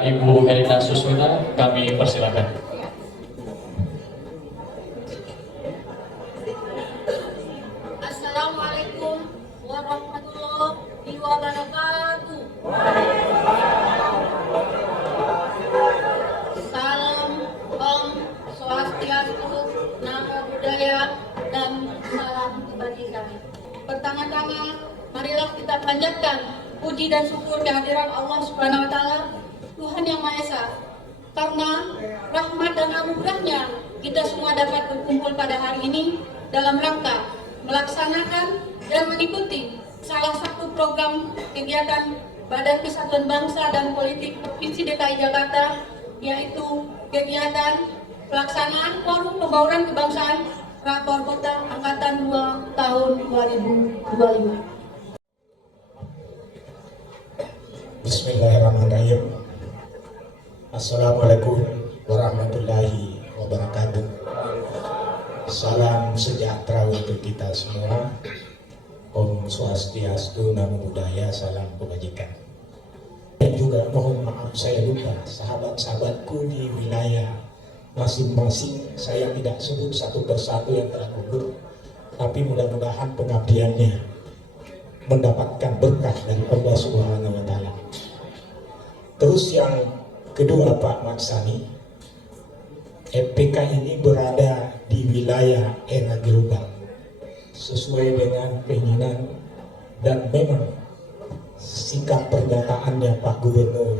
kepada Ibu Herina Suswita, kami persilakan. Assalamualaikum warahmatullahi wabarakatuh. Salam Om Swastiastu, Namo Buddhaya, dan salam kebajikan. Pertama-tama, marilah kita panjatkan puji dan syukur kehadiran Allah Subhanahu wa Ta'ala, Tuhan Yang Maha Esa. Karena rahmat dan anugerahnya, kita semua dapat berkumpul pada hari ini dalam rangka melaksanakan dan mengikuti salah satu program kegiatan Badan Kesatuan Bangsa dan Politik Provinsi DKI Jakarta, yaitu kegiatan pelaksanaan Forum Pembauran Kebangsaan Rakor Kota Angkatan 2 tahun 2025. Bismillahirrahmanirrahim. Assalamualaikum warahmatullahi wabarakatuh. Salam sejahtera untuk kita semua. Om Swastiastu, Namo Buddhaya, salam kebajikan. Dan juga mohon maaf saya lupa sahabat-sahabatku di wilayah masing-masing, saya tidak sebut satu persatu yang telah gugur, tapi mudah-mudahan pengabdiannya mendapatkan berkah dari Allah Subhanahu wa Ta'ala. Terus yang kedua, Pak Maksani, FPK ini berada di wilayah era global sesuai dengan keinginan dan memang sikap pernyataannya Pak Gubernur,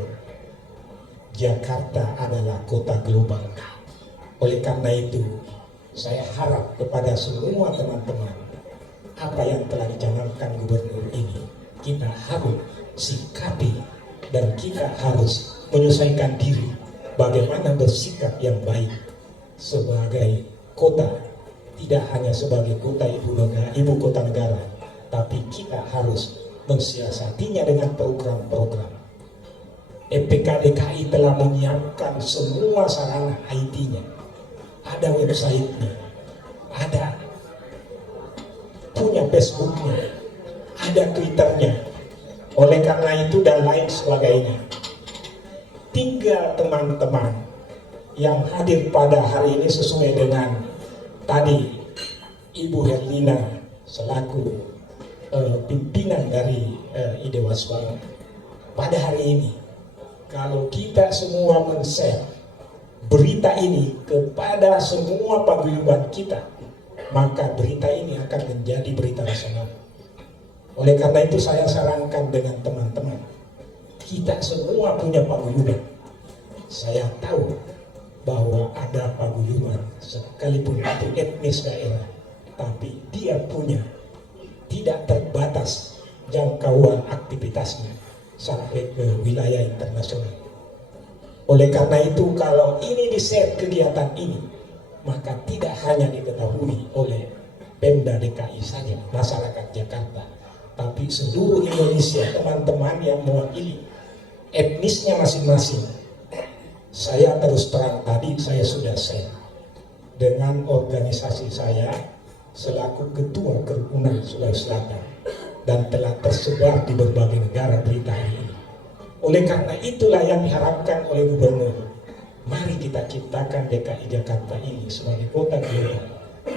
Jakarta adalah kota global. Oleh karena itu, saya harap kepada semua teman-teman, apa yang telah dicanangkan Gubernur ini, kita harus sikapi dan kita harus menyesuaikan diri bagaimana bersikap yang baik sebagai kota, tidak hanya sebagai kota ibu kota negara, tapi kita harus mensiasatinya dengan program-program. FPK DKI telah menyiapkan semua sarana IT-nya, ada website-nya, ada punya Facebook-nya, ada Twitter-nya. Oleh karena itu dan lain sebagainya, tinggal teman-teman yang hadir pada hari ini sesuai dengan tadi Ibu Herlina selaku pimpinan dari IDEWASBAN pada hari ini. Kalau kita semua men-share berita ini kepada semua paguyuban kita, maka berita ini akan menjadi berita nasional. Oleh karena itu saya sarankan dengan teman-teman, kita semua punya paguyuban. Saya tahu bahwa ada paguyuban sekalipun itu etnis daerah, tapi dia punya tidak terbatas jangkauan aktivitasnya sampai ke wilayah internasional. Oleh karena itu kalau ini di-share kegiatan ini, maka tidak hanya diketahui oleh Pemda DKI saja, masyarakat Jakarta, tapi seluruh Indonesia, teman-teman yang mewakili etnisnya masing-masing. Saya terus terang tadi saya sudah share dengan organisasi saya selaku Ketua Kerukunan Sulawesi Selatan dan telah tersebar di berbagai negara berita ini. Oleh karena itulah yang diharapkan oleh Gubernur. Mari kita ciptakan DKI Jakarta ini sebagai kota global.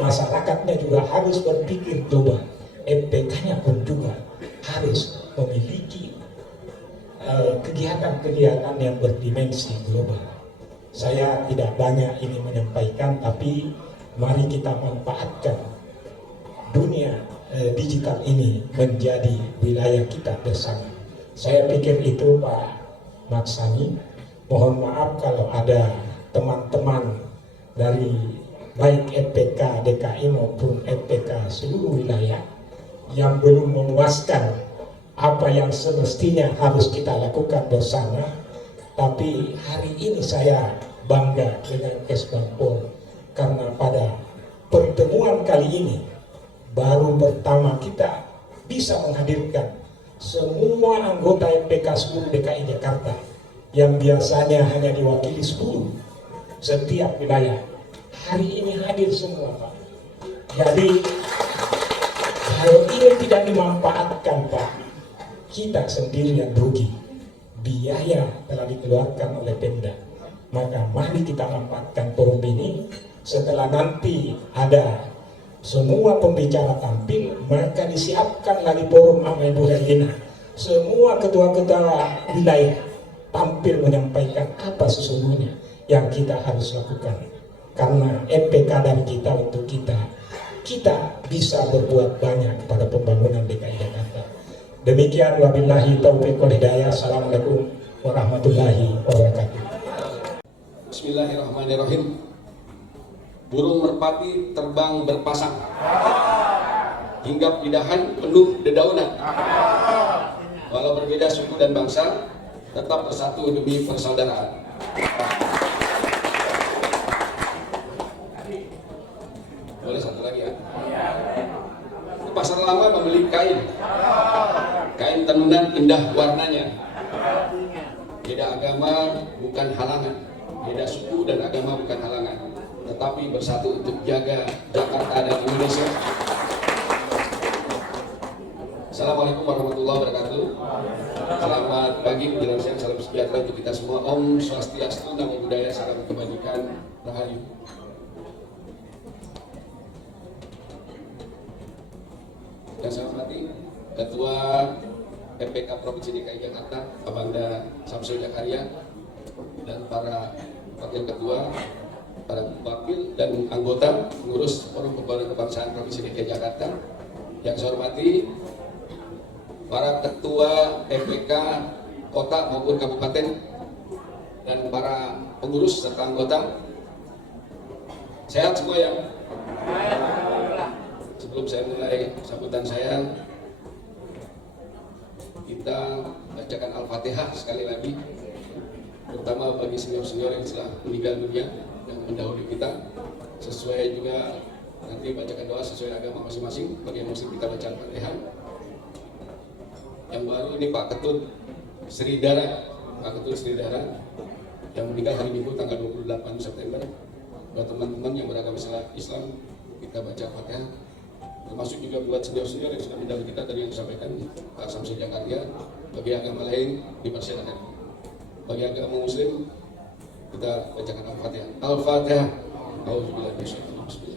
Masyarakatnya juga harus berpikir global. FPK-nya pun juga harus memiliki kegiatan-kegiatan yang berdimensi global. Saya tidak banyak ini menyampaikan, tapi mari kita manfaatkan dunia digital ini menjadi wilayah kita bersama. Saya pikir itu Pak Maksani. Mohon maaf kalau ada teman-teman dari baik FPK DKI maupun FPK seluruh wilayah yang belum memuaskan apa yang semestinya harus kita lakukan bersama. Tapi hari ini saya bangga dengan Esbangpol karena pada pertemuan kali ini baru pertama kita bisa menghadirkan semua anggota FPK seluruh DKI Jakarta yang biasanya hanya diwakili 10 setiap wilayah. Hari ini hadir semua Pak. Jadi kalau ini tidak dimanfaatkan Pak, kita sendiri yang rugi. biaya telah dikeluarkan oleh Pemda. Maka mari kita manfaatkan forum ini. Setelah nanti ada semua pembicara tampil, maka disiapkan lagi forum sama Ibu Herlina. Semua ketua-ketua wilayah tampil menyampaikan apa sesungguhnya yang kita harus lakukan. Karena MPK dari kita untuk kita bisa berbuat banyak pada pembangunan DKI Jakarta. Demikian, wabillahi taufiq wal hidayah. Assalamualaikum warahmatullahi wabarakatuh. Bismillahirrahmanirrahim. Burung merpati terbang berpasang, hinggap di dahan penuh dedaunan. Walau berbeda suku dan bangsa, tetap bersatu demi persaudaraan. Boleh satu lagi ya? Ke pasar lama membeli kain tenunan indah warnanya. Beda agama bukan halangan, beda suku dan agama bukan halangan, tetapi bersatu untuk jaga Jakarta dan Indonesia. Assalamualaikum warahmatullahi wabarakatuh. Selamat pagi, menjelang siang, salam sejahtera untuk kita semua. Om Swastiastu, Namo Buddhaya, salam kebajikan, rahayu. Yang saya hormati Ketua MPK Provinsi DKI Jakarta, Abangda Samsul Jakaria, dan para wakil ketua, para wakil dan anggota pengurus Forum Pembangunan Kebangsaan Provinsi DKI Jakarta. Yang saya hormati para ketua MPK kota maupun kabupaten dan para pengurus serta anggota. Sehat semua ya? Sebelum saya mulai sambutan saya, kita bacakan Al-Fatihah sekali lagi, terutama bagi senior-senior yang telah meninggal dunia yang mendahului kita. Sesuai juga nanti bacakan doa sesuai agama masing-masing. Bagi yang muslim kita baca Al-Fatihah. Yang baru ini Pak Ketut Sridara, yang meninggal hari Minggu tanggal 28 September. Buat teman-teman yang beragama Islam, kita baca Al-Fatihah. Termasuk juga buat senior-senior yang sudah mendahului kita tadi yang disampaikan Pak Samsul Jakaria. Bagi agama lain dipersilakan. Bagi agama Muslim kita bacakan Al-Fatihah. Al-Fatihah. Auzubillahi minasyaitonir rajim.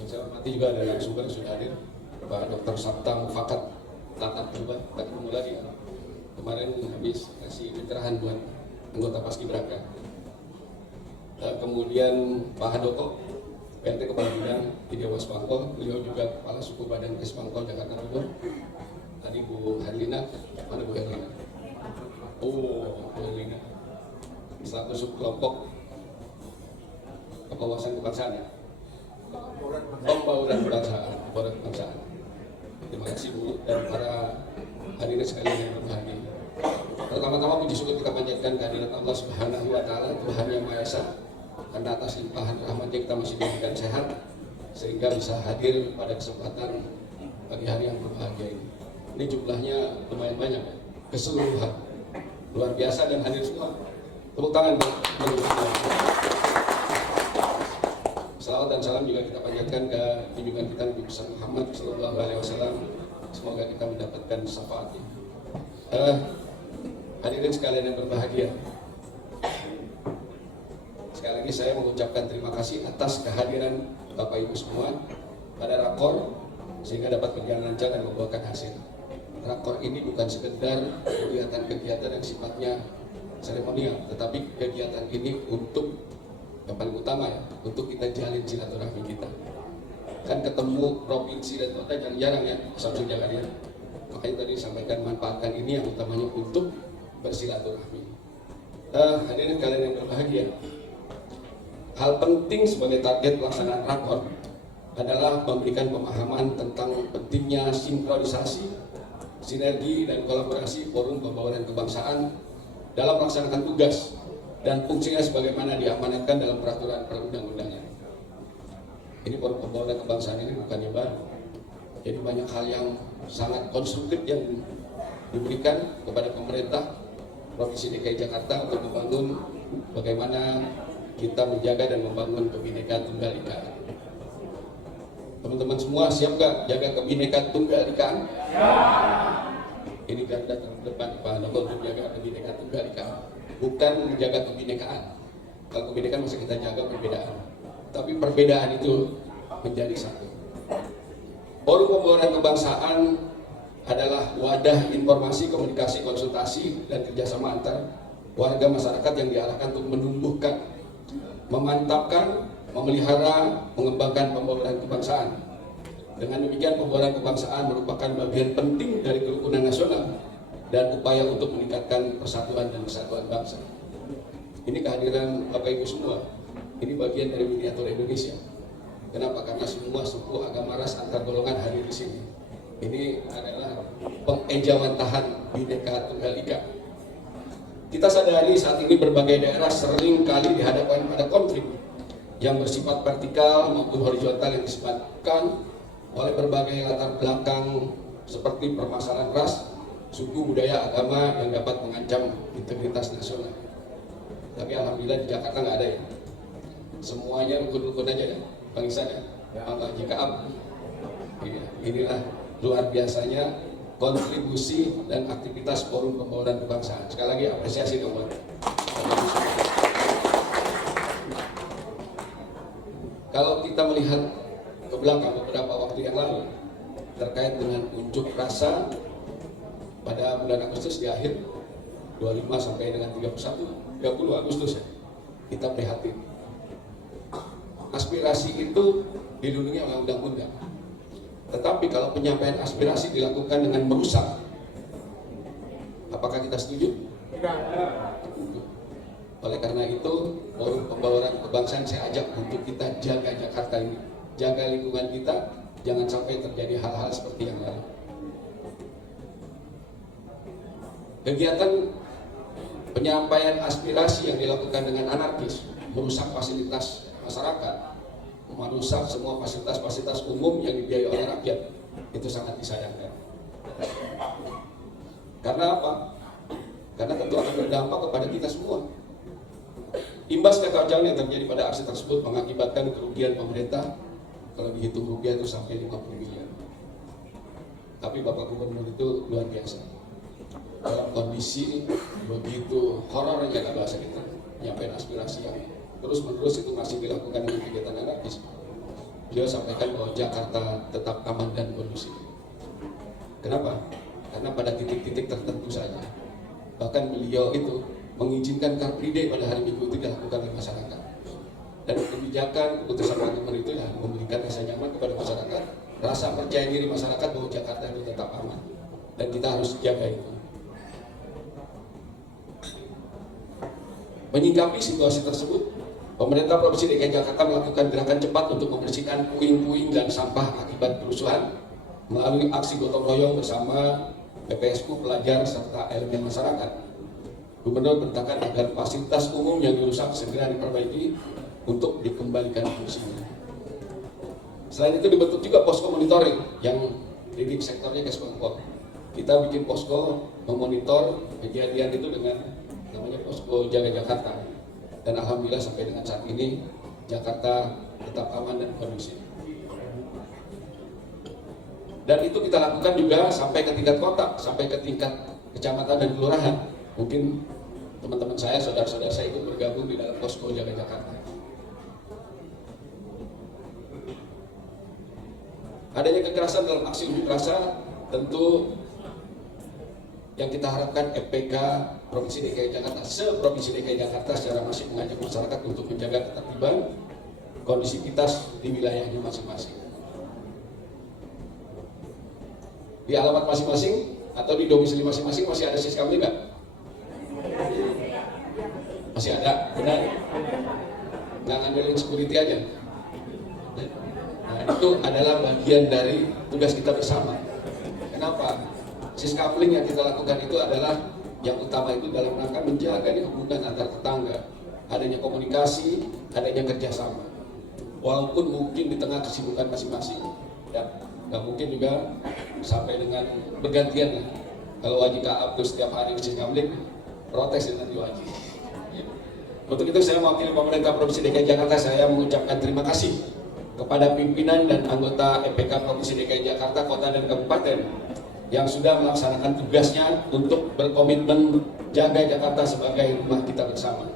Yang saya hormati juga ada narasumber yang sudah hadir, Pak Dr. Sabta Mufakat Tatap Berubah. Kita ketemu lagi. Kemarin habis kasih pencerahan buat anggota Paskibraka. Kemudian Pak Handoko, PNT Kepala Bidang di Dewas Pangkol, beliau juga Kepala Suku Badan Kes Pangkol Jakarta Timur. Tadi Bu Herlina, mana Bu Herlina? Oh, Bu Herlina. Satu subkelompok kewawasan kebangsaan ya? Pembauran kebangsaan. Terima kasih Bu dan para hadirin sekalian yang berbahagia. Pertama-tama puji syukur kita panjatkan kehadirat Allah Subhanahu wa taala, Tuhan yang Maha Esa, karena atas limpahan rahmatnya kita masih diberikan sehat sehingga bisa hadir pada kesempatan pagi hari yang berbahagia ini. Ini jumlahnya lumayan banyak, keseluruhan luar biasa dan hadir semua. Tepuk tangan buat salawat dan salam juga kita panjatkan ke junjungan kita Nabi Muhammad SAW. Semoga kita mendapatkan syafaatnya. Hadirin sekalian yang berbahagia, sekali lagi saya mengucapkan terima kasih atas kehadiran Bapak Ibu semua pada rakor sehingga dapat berjalan lancar dan membuahkan hasil. Rakor ini bukan sekedar kegiatan-kegiatan yang sifatnya seremonial, tetapi kegiatan ini untuk yang paling utama ya, untuk kita jalin silaturahmi kita. Kan ketemu provinsi dan kota jarang-jarang ya, Samsul Jakaria. Makanya tadi sampaikan manfaatkan ini yang utamanya untuk bersilaturahmi. Hadirin kalian yang berbahagia, hal penting sebagai target pelaksanaan rakor adalah memberikan pemahaman tentang pentingnya sinkronisasi, sinergi dan kolaborasi forum pembangunan kebangsaan dalam melaksanakan tugas dan fungsinya sebagaimana diamanatkan dalam peraturan perundang-undangan. Ini forum pembangunan kebangsaan ini bukannya baru. Jadi banyak hal yang sangat konstruktif yang diberikan kepada pemerintah Provinsi DKI Jakarta untuk membangun bagaimana kita menjaga dan membangun kebinekaan tunggal ika. Teman-teman semua siap nggak jaga kebinekaan tunggal ika? Ini garda terdepan Pak Novel untuk jaga kebinekaan tunggal ika, bukan menjaga kebinekaan. Kalau kebinekaan masih kita jaga perbedaan, tapi perbedaan itu menjadi satu. Forum Pembauran Kebangsaan adalah wadah informasi, komunikasi, konsultasi, dan kerjasama antar warga masyarakat yang diarahkan untuk menumbuhkan, memantapkan, memelihara, mengembangkan pembauran kebangsaan. Dengan demikian, pembauran kebangsaan merupakan bagian penting dari kerukunan nasional dan upaya untuk meningkatkan persatuan dan kesatuan bangsa. Ini kehadiran Bapak Ibu semua, ini bagian dari miniatur Indonesia. Kenapa? Karena semua suku agama ras antar golongan hadir di sini. Ini adalah pengejawantahan Bhinneka Tunggal Ika. Kita sadari saat ini berbagai daerah sering kali dihadapkan pada konflik yang bersifat vertikal maupun horizontal yang disebabkan oleh berbagai latar belakang seperti permasalahan ras, suku, budaya, agama yang dapat mengancam integritas nasional. Tapi alhamdulillah di Jakarta nggak ada ya. Semuanya rukun-rukun aja ya, Bang Ihsan ya. Bang Jika inilah luar biasanya kontribusi dan aktivitas Forum Pembauran Kebangsaan. Sekali lagi apresiasi dong buat. Kalau kita melihat ke belakang beberapa waktu yang lalu terkait dengan unjuk rasa pada bulan Agustus di akhir 25 sampai dengan 30 Agustus ya, kita prihatin. Aspirasi itu dilindungi oleh undang-undang. Tetapi kalau penyampaian aspirasi dilakukan dengan merusak, apakah kita setuju? Oleh karena itu, Forum Pembauran Kebangsaan saya ajak untuk kita jaga Jakarta ini, jaga lingkungan kita, jangan sampai terjadi hal-hal seperti yang lalu. Kegiatan penyampaian aspirasi yang dilakukan dengan anarkis, merusak fasilitas masyarakat, merusak semua fasilitas-fasilitas umum yang dibiayai oleh rakyat, itu sangat disayangkan. Karena apa? Karena tentu akan berdampak kepada kita semua. Imbas kekacauan yang terjadi pada aksi tersebut mengakibatkan kerugian pemerintah, kalau dihitung rupiah itu sampai 50 miliar. Tapi Bapak Gubernur itu luar biasa. Dalam kondisi begitu horornya bahasa kita, menyampaikan aspirasi yang terus-menerus itu masih dilakukan dengan kegiatan anarkis. Beliau sampaikan bahwa Jakarta tetap aman dan kondusif. Kenapa? Karena pada titik-titik tertentu saja. Bahkan beliau itu mengizinkan Car Free Day pada hari Minggu itu dilakukan oleh masyarakat. Dan kebijakan keputusan gubernur itu memberikan rasa nyaman kepada masyarakat, rasa percaya diri masyarakat bahwa Jakarta itu tetap aman. Dan kita harus jaga itu. Menyikapi situasi tersebut, pemerintah Provinsi DKI Jakarta melakukan gerakan cepat untuk membersihkan puing-puing dan sampah akibat kerusuhan melalui aksi gotong royong bersama PPSU, pelajar, serta elemen masyarakat. Gubernur bertakan agar fasilitas umum yang dirusak segera diperbaiki untuk dikembalikan fungsinya. Selain itu dibentuk juga posko monitoring yang di sektornya Kesbangpol. Kita bikin posko memonitor kejadian itu dengan namanya posko Jaga Jakarta, dan alhamdulillah sampai dengan saat ini Jakarta tetap aman dan kondusif. Dan itu kita lakukan juga sampai ke tingkat kota, sampai ke tingkat kecamatan dan kelurahan. Mungkin teman-teman saya, saudara-saudara saya ikut bergabung di dalam posko Jaga Jakarta. Adanya kekerasan dalam aksi unjuk rasa tentu yang kita harapkan FPK Provinsi DKI Jakarta, se-Provinsi DKI Jakarta secara masif mengajak masyarakat untuk menjaga ketertiban, kondisivitas di wilayahnya masing-masing. Di alamat masing-masing atau di domisili masing-masing masih ada Siskamling nggak? Masih ada, benar? Nggak ngandelin security aja. Nah, itu adalah bagian dari tugas kita bersama. Kenapa? Siskamling yang kita lakukan itu adalah yang utama itu dalam rangka menjaga hubungan antar tetangga, adanya komunikasi, adanya kerjasama. Walaupun mungkin di tengah kesibukan masing-masing, ya nggak mungkin juga sampai dengan bergantian lah. Kalau wajib kaab terus setiap hari ke Siskamling, protes dengan wajib. Untuk itu saya mewakili pemerintah Provinsi DKI Jakarta, saya mengucapkan terima kasih kepada pimpinan dan anggota EPK Provinsi DKI Jakarta, Kota dan Kabupaten yang sudah melaksanakan tugasnya untuk berkomitmen jaga Jakarta sebagai rumah kita bersama.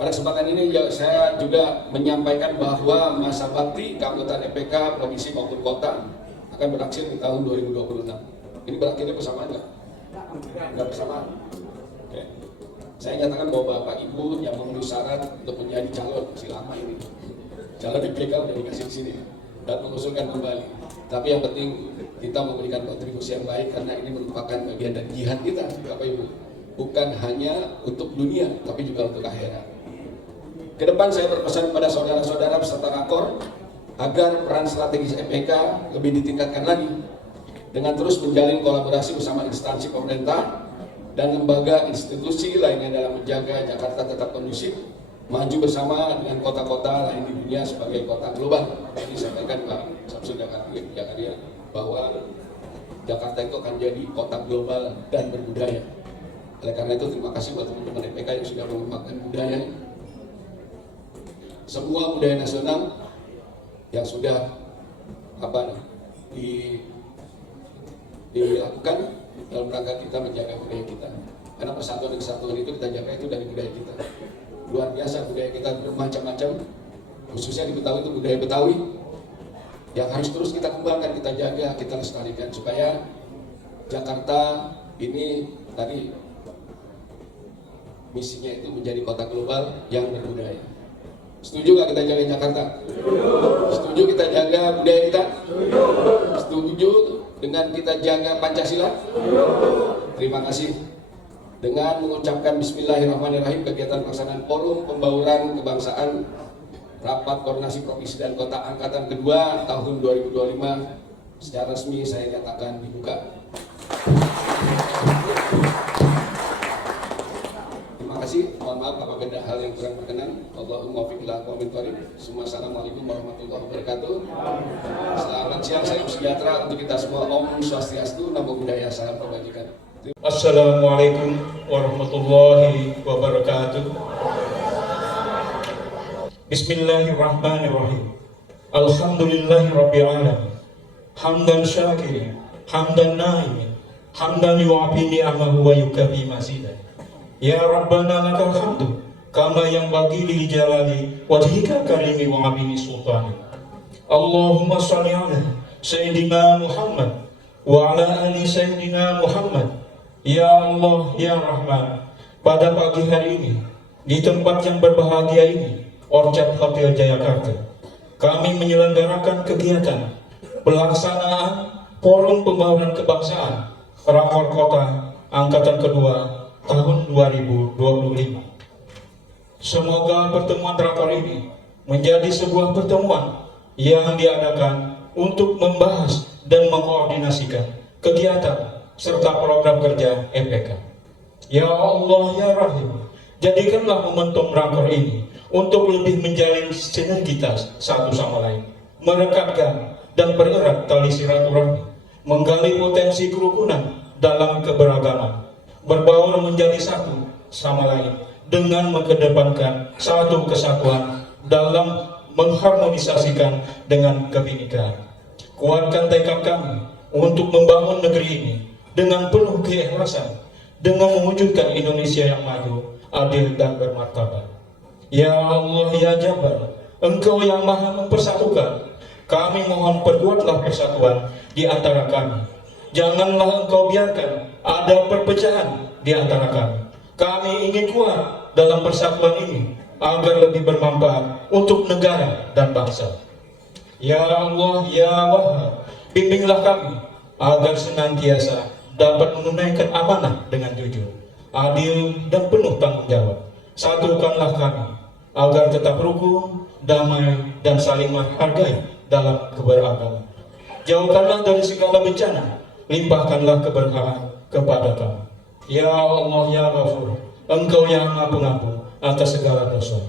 Pada kesempatan ini saya juga menyampaikan bahwa masa bakti keanggotaan EPK Provinsi maupun Kota akan berakhir di tahun 2026. Ini berakhirnya bersamaan nggak? Nggak bersamaan. Oke. Saya nyatakan bahwa Bapak Ibu yang memenuhi syarat untuk menjadi calon, masih lama ini. Calon EPK udah dikasih di sini dan mengusulkan kembali. Tapi yang penting kita memberikan kontribusi yang baik karena ini merupakan bagian dari jihad kita, Bapak Ibu. Bukan hanya untuk dunia, tapi juga untuk akhirat. Kedepan saya berpesan kepada saudara-saudara peserta rakor agar peran strategis EPK lebih ditingkatkan lagi dengan terus menjalin kolaborasi bersama instansi pemerintah dan lembaga institusi lainnya dalam menjaga Jakarta tetap kondusif, maju bersama dengan kota-kota lain di dunia sebagai kota global. Jadi disampaikan Pak Samsul Jakaria bahwa Jakarta itu akan jadi kota global dan berbudaya. Oleh karena itu terima kasih buat teman-teman EPK yang sudah mengembangkan budaya, semua budaya nasional yang sudah dilakukan dalam rangka kita menjaga budaya kita. Karena persatuan dan kesatuan itu kita jaga itu dari budaya kita. Luar biasa budaya kita bermacam-macam, khususnya di Betawi itu budaya Betawi yang harus terus kita kembangkan, kita jaga, kita lestarikan supaya Jakarta ini tadi misinya itu menjadi kota global yang berbudaya. Setuju nggak kita jaga Jakarta? Setuju kita jaga budaya kita? Setuju dengan kita jaga Pancasila? Terima kasih. Dengan mengucapkan Bismillahirrahmanirrahim, kegiatan pelaksanaan Forum Pembauran Kebangsaan Rapat Koordinasi Provinsi dan Kota Angkatan Kedua tahun 2025 secara resmi saya nyatakan dibuka. Terima kasih. Mohon maaf apabila ada hal yang kurang berkenan. Allahumma waffiq ila aqwamit thoriq. Assalamualaikum warahmatullahi wabarakatuh. Selamat siang, salam sejahtera untuk kita semua. Om Swastiastu, Namo Buddhaya, salam kebajikan. Assalamualaikum warahmatullahi wabarakatuh. Bismillahirrahmanirrahim. Alhamdulillahirabbil alamin. Hamdan syakirin, hamdan na'imin, hamdan yu'afi ni'amahu wa yukafi masidah. Ya Rabbana lakal hamdu kama yang bagi li jalali wajhika karimi wa abini sultani. Allahumma shalli ala Sayyidina Muhammad wa ala ali Sayyidina Muhammad. Ya Allah, Ya Rahman, pada pagi hari ini di tempat yang berbahagia ini, Orchard Hotel Jayakarta, kami menyelenggarakan kegiatan pelaksanaan Forum Pembauran Kebangsaan Rakor Kota Angkatan Kedua tahun 2025. Semoga pertemuan rakor ini menjadi sebuah pertemuan yang diadakan untuk membahas dan mengkoordinasikan kegiatan serta program kerja EPK. Ya Allah, Ya Rahim, jadikanlah momentum rakor ini untuk lebih menjalin sinergitas satu sama lain, merekatkan dan bererat tali silaturahmi, menggali potensi kerukunan dalam keberagaman, berbaur menjadi satu sama lain dengan mengedepankan satu kesatuan dalam mengharmonisasikan dengan kebinekaan. Kuatkan tekad kami untuk membangun negeri ini dengan penuh keikhlasan, dengan mewujudkan Indonesia yang maju, adil dan bermartabat. Ya Allah, Ya Jabbar, Engkau yang maha mempersatukan, kami mohon perkuatlah persatuan di antara kami. Janganlah Engkau biarkan ada perpecahan di antara kami. Kami ingin kuat dalam persatuan ini agar lebih bermanfaat untuk negara dan bangsa. Ya Allah, Ya Wahhab, bimbinglah kami agar senantiasa dapat menunaikan amanah dengan jujur, adil dan penuh tanggung jawab. Satukanlah kami agar tetap rukun, damai dan saling menghargai dalam keberagaman. Jauhkanlah dari segala bencana, limpahkanlah keberkahan kepada kami. Ya Allah, Ya Ghafur, Engkau yang Maha Pengampun atas segala dosa.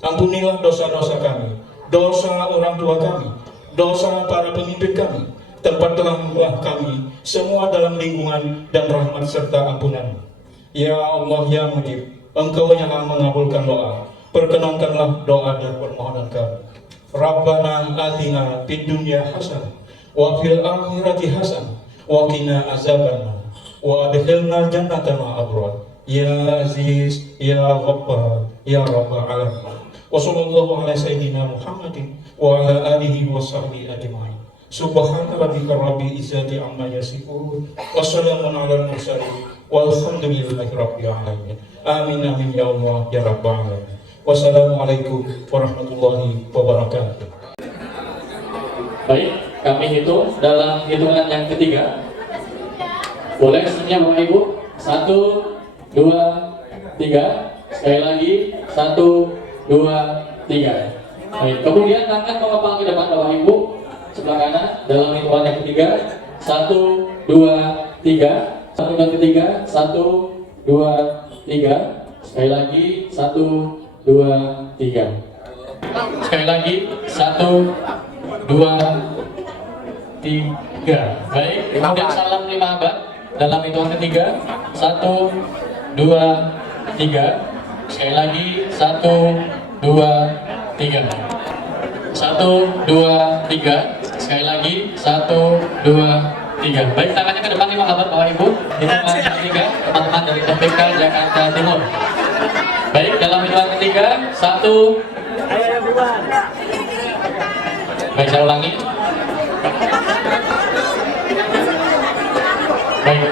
Ampunilah dosa-dosa kami, dosa orang tua kami, dosa para pemimpin kami. Tempatlah kami semua dalam lingkungan dan rahmat serta ampunan. Ya Allah, Ya Mujib, Engkau yang mengabulkan doa. Perkenankanlah doa dan permohonan kami. Rabbana atina fid dunya hasanah wa fil akhirati hasanah wa qina azabannar wa adkhilna jannata ma'al abrar. Ya Aziz, Ya Ghaffar, Ya Rabbal Alamin. Wa sallallahu ala sayyidina Muhammadin wa ala alihi wa sahbihi ajma'in. Subhana rabbika rabbil izzati amma yasifun wa salamun alal mursalin walhamdulillahi rabbil alamin. Amin amin ya Allah ya rabbal alamin. Wassalamualaikum warahmatullahi wabarakatuh. Baik, kami hitung dalam hitungan yang ketiga. Boleh semuanya Bapak Ibu? 1, 2, 3. Sekali lagi 1, 2, 3. Baik, kemudian tangan mengepal ke depan Bapak Ibu sebelah kanan dalam hitungan yang ketiga. 1, 2, 3. 1 dan ketiga. 1, 2, 3. Sekali lagi 1, 2, 3. Sekali lagi 1, 2, 3. Baik, kemudian salam 5 abad dalam hitungan ketiga. 1, 2, 3. Sekali lagi 1, 2, 3. 1, 2, 3. Sekali lagi 1, 2, 3. Baik, tangannya ke depan 5 abad Bapak Ibu. Hitungan yang ketiga, teman-teman dari TPK Jakarta Timur. Baik, dalam hitungan ketiga 1. Baik, saya ulangi. Baik,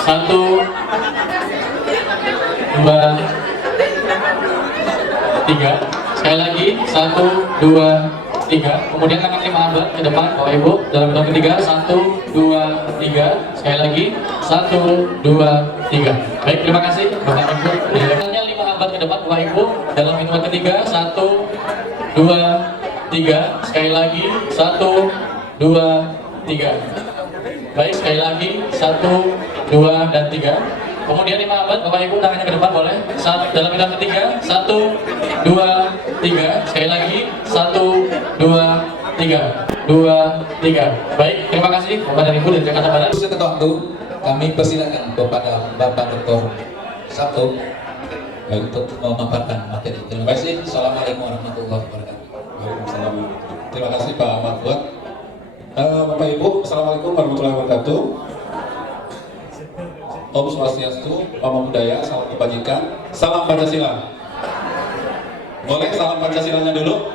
1, 2, 3. Sekali lagi 1, 2, 3. Kemudian tangan 5 abad ke depan Bapak Ibu dalam hitungan ketiga. 1, 2, 3. Sekali lagi 1, 2, 3. Baik, terima kasih Bapak Ibu. Tangannya 5 abad ke depan Bapak Ibu dalam hitungan ketiga. 1, 2, 3. Sekali lagi 1, 2, 3. Baik, sekali lagi 1, 2, dan 3. Kemudian 5 abad Bapak Ibu tangannya ke depan boleh. Dalam hitungan ketiga 1, 2, 3. Sekali lagi 1, 2, 3. 2, 3. Baik, terima kasih Bapak dan Ibu dari Jakarta Barat. Sekian waktu kami persilakan kepada Bapak Dr. Sabto untuk memaparkan materi. Terima kasih. Assalamualaikum warahmatullahi wabarakatuh. Waalaikumsalam. Terima kasih Pak Mahfud. Bapak Ibu, Assalamualaikum warahmatullahi wabarakatuh. Om Swastiastu, Namo Buddhaya, salam kebajikan, salam Pancasila. Boleh salam Pancasilanya dulu?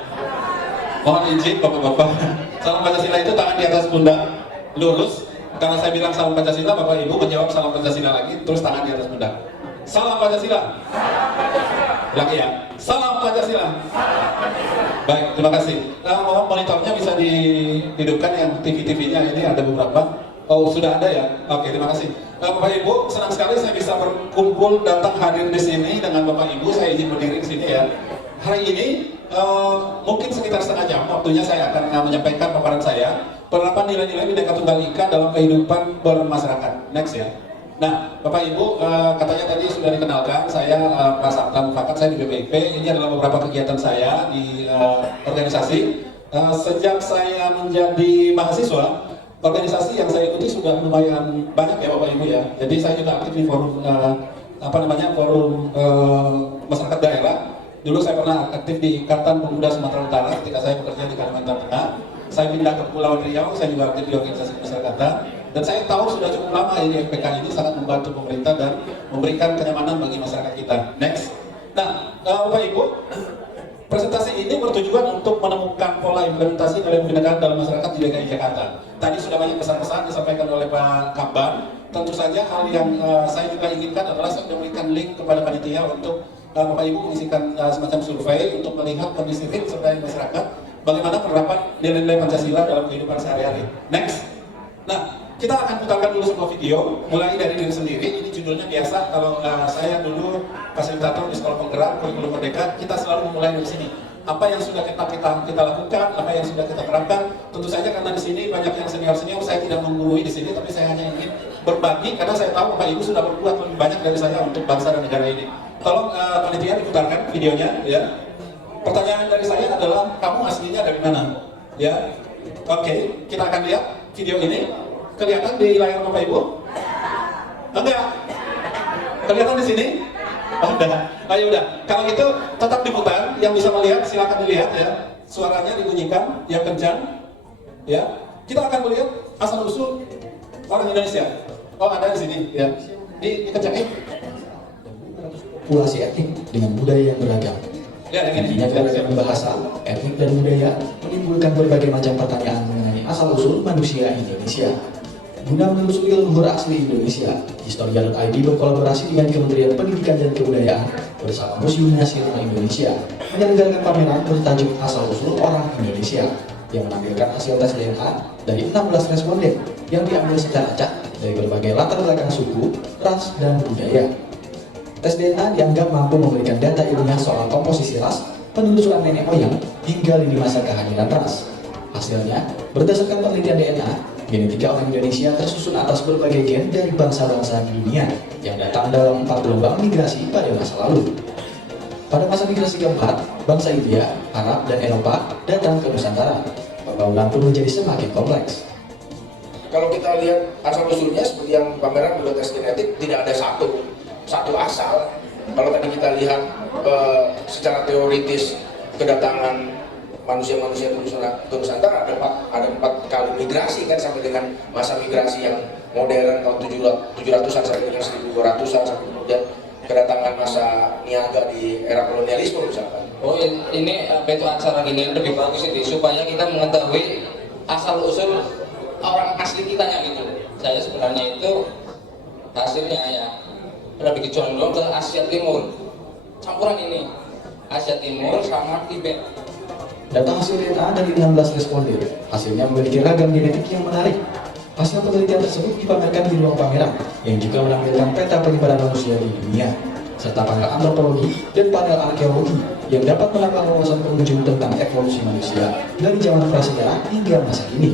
Mohon izin Bapak-bapak. Salam Pancasila itu tangan di atas pundak, lurus. Karena saya bilang salam Pancasila, Bapak Ibu menjawab salam Pancasila lagi, terus tangan di atas pundak. Salam Pancasila. Lagi ya. Salam Pancasila. Baik, terima kasih. Mohon monitornya bisa dihidupkan yang TV-TV-nya ini ada beberapa. Oh, sudah ada ya? Oke, terima kasih. Bapak Ibu, senang sekali saya bisa berkumpul datang hadir di sini dengan Bapak Ibu. Saya izin berdiri di sini ya. Hari ini mungkin sekitar setengah jam waktunya saya akan menyampaikan paparan saya penerapan nilai-nilai Bhinneka Tunggal Ika dalam kehidupan bermasyarakat. Next ya. Nah, Bapak Ibu, katanya tadi sudah dikenalkan, saya Pak Sabta Mufakat, saya di BPIP. Ini adalah beberapa kegiatan saya di organisasi. Sejak saya menjadi mahasiswa, organisasi yang saya ikuti sudah lumayan banyak ya Bapak Ibu ya. Jadi saya juga aktif di forum forum masyarakat daerah. Dulu saya pernah aktif di Ikatan Pemuda Sumatera Utara ketika saya bekerja di Kalimantan Tengah. Saya pindah ke Kepulauan Riau, saya juga aktif di organisasi masyarakatan. Dan saya tahu sudah cukup lama ini FPK ini sangat membantu pemerintah dan memberikan kenyamanan bagi masyarakat kita. Next. Nah, Bapak Ibu, presentasi ini bertujuan untuk menemukan pola implementasi nilai Bhinneka dalam masyarakat di DKI Jakarta. Tadi sudah banyak pesan-pesan disampaikan oleh Pak Kabban. Tentu saja hal yang saya juga inginkan adalah saya memberikan link kepada panitia untuk Bapak Ibu mengisikan semacam survei untuk melihat kondisi real serta masyarakat, bagaimana penerapan nilai-nilai Pancasila dalam kehidupan sehari-hari. Next. Nah, kita akan putarkan dulu sebuah video, mulai dari diri sendiri. Ini judulnya biasa, kalau saya dulu fasilitator di Sekolah Penggerak Kurikulum Merdeka, kita selalu memulai dari sini. Apa yang sudah kita lakukan, apa yang sudah kita terapkan. Tentu saja karena di sini banyak yang senior-senior, saya tidak menggurui di sini, tapi saya hanya ingin berbagi karena saya tahu Bapak Ibu sudah berbuat lebih banyak dari saya untuk bangsa dan negara ini. Tolong panitia diputarkan videonya, ya. Pertanyaan dari saya adalah, kamu aslinya dari mana? Ya, oke, kita akan lihat video ini. Kelihatan di layar Bapak Ibu? Enggak? Kelihatan di sini? Oh, udah. Ayo udah. Kalau gitu tetap diputar. Yang bisa melihat silakan dilihat ya. Suaranya dibunyikan yang kencang. Ya. Kita akan melihat asal usul orang Indonesia. Oh, ada di sini ya. Dikencangin. Populasi etnik dengan budaya yang beragam. Ya, yang ini. Intinya keragaman bahasa, etnik dan budaya menimbulkan berbagai macam pertanyaan mengenai asal-usul manusia Indonesia. Guna menelusuri leluhur asli Indonesia, Historia.id berkolaborasi dengan Kementerian Pendidikan dan Kebudayaan bersama Museum Nasional Indonesia menyelenggarakan pameran bertajuk Asal-usul Orang Indonesia yang menampilkan hasil tes DNA dari 16 responden yang diambil secara acak dari berbagai latar belakang suku, ras, dan budaya. Tes DNA dianggap mampu memberikan data ilmiah soal komposisi ras, penelusuran nenek moyang, hingga lini masa kehadiran ras. Hasilnya, berdasarkan penelitian DNA, genetika orang Indonesia tersusun atas berbagai gen dari bangsa-bangsa di dunia yang datang dalam 4 gelombang migrasi pada masa lalu. Pada masa migrasi keempat, bangsa India, Arab, dan Eropa datang ke Nusantara. Pergaulan pun menjadi semakin kompleks. Kalau kita lihat asal-usulnya seperti yang pameran juga tes genetik, tidak ada satu asal. Kalau tadi kita lihat secara teoritis kedatangan manusia-manusia ke Nusantara ada 4 kali migrasi kan, sampai dengan masa migrasi yang modern tahun 700-an sampai dengan 1200-an, sampai kemudian kedatangan masa niaga di era kolonialisme misalkan. Oh, ini itu acara gini lebih bagus ini supaya kita mengetahui asal usul orang asli kitanya gitu. Saya sebenarnya itu hasilnya ya lebih condong ke Asia Timur, campuran ini Asia Timur sama Tibet. Data hasil DNA dari 16 responden, hasilnya memiliki ragam genetik yang menarik. Hasil penelitian tersebut dipamerkan di ruang pameran, yang juga menampilkan peta penyebaran manusia di dunia, serta panel antropologi dan panel arkeologi yang dapat menambah wawasan pengunjung tentang evolusi manusia dari zaman prasejarah hingga masa kini.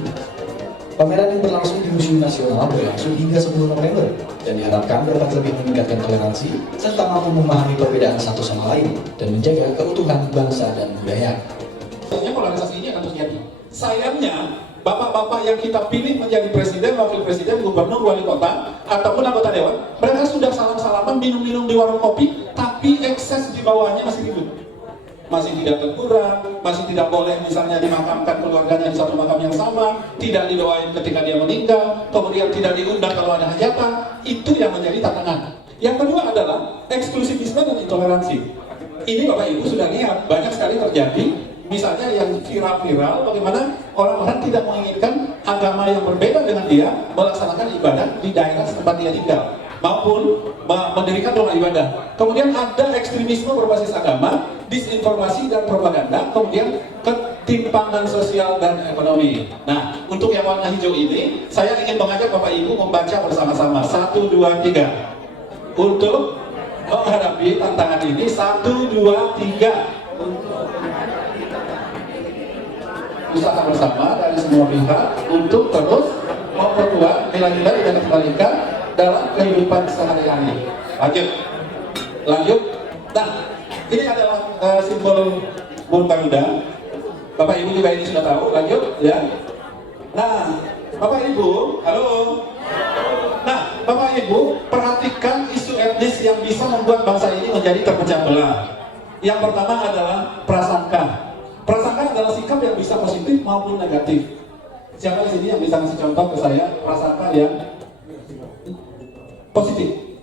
Pameran yang berlangsung di Museum Nasional berlangsung hingga 10 November dan diharapkan dapat lebih meningkatkan toleransi serta mampu memahami perbedaan satu sama lain dan menjaga keutuhan bangsa dan budaya. Polarisasi ini akan terjadi. Sayangnya, bapak-bapak yang kita pilih menjadi presiden, wakil presiden, gubernur, wali kota, ataupun anggota dewan, mereka sudah salam-salaman, minum-minum di warung kopi, tapi ekses di bawahnya masih ribut. Masih tidak teguran, masih tidak boleh misalnya dimakamkan keluarganya di satu makam yang sama, tidak didoain ketika dia meninggal, kemudian tidak diundang kalau ada hajatan. Itu yang menjadi tantangan. Yang kedua adalah eksklusivisme dan intoleransi. Ini Bapak Ibu sudah lihat, banyak sekali terjadi. Misalnya yang viral-viral, bagaimana orang-orang tidak menginginkan agama yang berbeda dengan dia melaksanakan ibadah di daerah tempat dia tinggal, maupun mendirikan rumah ibadah. Kemudian ada ekstremisme berbasis agama, disinformasi dan propaganda, kemudian ketimpangan sosial dan ekonomi. Nah, untuk yang warna hijau ini, saya ingin mengajak Bapak Ibu membaca bersama-sama. 1, 2, 3. Untuk menghadapi tantangan ini, 1, 2, 3. Usaha bersama dari semua pihak untuk terus memperkuat nilai-nilai dan kebaikan dalam kehidupan sehari-hari. Lanjut. Nah, ini adalah simbol Bun Garuda. Bapak Ibu juga ini sudah tahu. Lanjut ya. Nah, Bapak Ibu, halo. Nah, Bapak Ibu, perhatikan isu etnis yang bisa membuat bangsa ini menjadi terpecah belah. Yang pertama adalah prasangka. Prasangka adalah sikap yang bisa positif maupun negatif. Siapa di sini yang bisa ngasih contoh ke saya prasangka yang positif?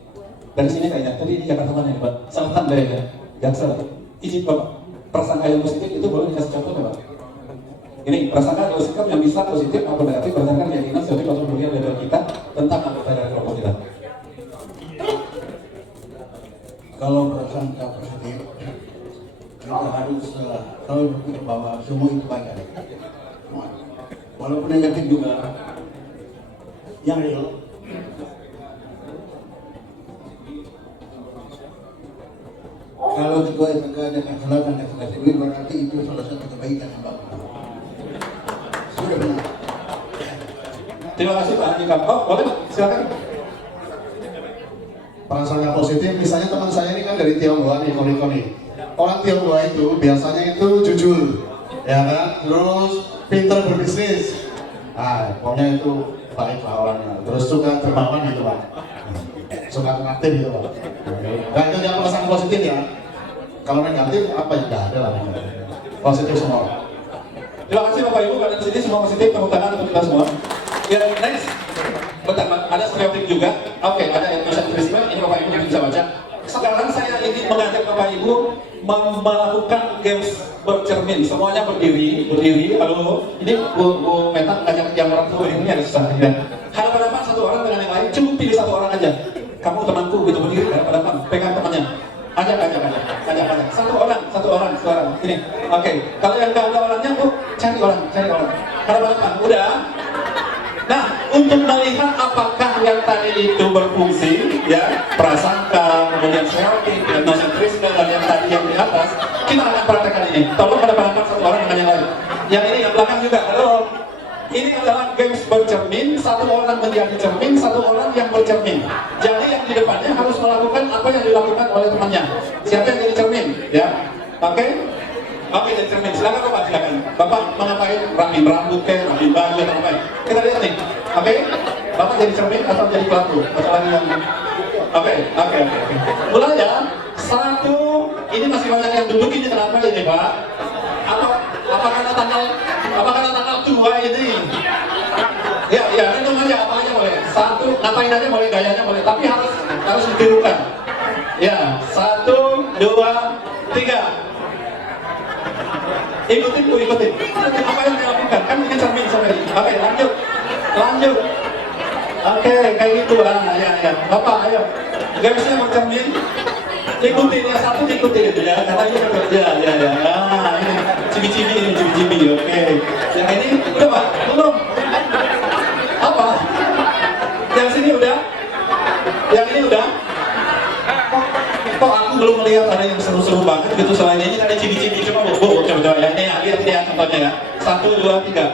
Dari sini kayaknya. Tadi di Jakarta mana ya, Pak? Selatan deh ya. Jaksel. Izin Pak. Prasangka yang positif itu boleh dikasih contoh ya, Pak? Ini prasangka adalah sikap yang bisa positif maupun negatif berdasarkan keyakinan sebagai suatu budaya level kita tentang anggota dari kelompok kita. Kalau prasangka positif, kita harus selalu berpikir bahwa semua itu baik ada. Walaupun negatif juga, yang real. Kalau ketua MK dengan kesalahan dan kesalahan ini berarti itu salah satu kebaikan yang bagus. Sudah benar. Terima kasih Pak Haji Kampo. Boleh silakan. Prasangka positif, misalnya teman saya ini kan dari Tionghoa nih, Koni. Orang Tionghoa itu biasanya itu jujur, ya kan, terus pintar berbisnis. Nah, pokoknya itu baik lah orangnya. Terus suka dermawan gitu Pak. suka aktif gitu Pak. Nah itu yang pesan positif ya. Kalau negatif apa ya? Nggak ada lah. Positif semua. Terima kasih Bapak Ibu, kalian sini semua positif, tepuk tangan untuk kita semua. Ya, next. Pertama, ada stereotip juga. Oke, ada yang bisa diterima, ini Bapak Ibu bisa baca. Sekarang saya ingin mengajak Bapak Ibu melakukan games bercermin. Semuanya berdiri. Halo, ini Bu Meta ngajak yang orang tua ini ada susah ya. Hadapan-hadapan satu orang dengan yang lain, cuma pilih satu orang aja. Kamu temanku gitu berdiri hadapan-hadapan, pegang temannya. Ajak. Satu orang. Ini. Oke. Kalau yang nggak ada orangnya, Bu, cari orang. Hadapan-hadapan. Udah. Nah, untuk melihat apakah yang tadi itu berfungsi, ya, prasangka, kemudian stereotip, etnosentrisme, dan yang tadi yang di atas, kita akan praktekkan ini. Tolong hadapan-hadapan satu orang dengan yang lain. Yang ini yang belakang juga. Halo. Ini adalah games bercermin, satu orang menjadi cermin, satu orang yang bercermin. Jadi yang di depannya harus melakukan apa yang dilakukan oleh temannya. Siapa yang jadi cermin? Ya, oke? Oke, jadi cermin. Silakan Bapak, silakan. Bapak mau ngapain? Rapiin rambut, rapiin baju, atau ngapain? Kita lihat nih. Oke? Bapak jadi cermin atau jadi pelaku? Atau lagi yang... Oke. Mulai ya. Satu. Ini masih banyak yang duduk ini kenapa ini Pak? Apa karena tanggal 2 ini? Ya, itu aja apa aja boleh. Satu, ngapain aja boleh, gayanya boleh, tapi harus ditirukan. Ya, 1, 2, 3. Ikutin. Apa yang dilakukan? Kan bikin cermin sampai ini. Oke, lanjut. Oke, kayak gitu lah. Ya. Bapak, ayo. Gamesnya bercermin. Ikutin yang satu, ikutin ya. Kata ini bekerja. Ya. Nah, ini cibi-cibi. Oke. Yang ini udah Pak? Belum. Apa? Yang sini udah? Yang ini udah? Kok aku belum melihat ada yang seru-seru banget gitu selain ini ada cibi-cibi. Coba Bu, coba ya. Ini lihat contohnya ya. 1, 2, 3.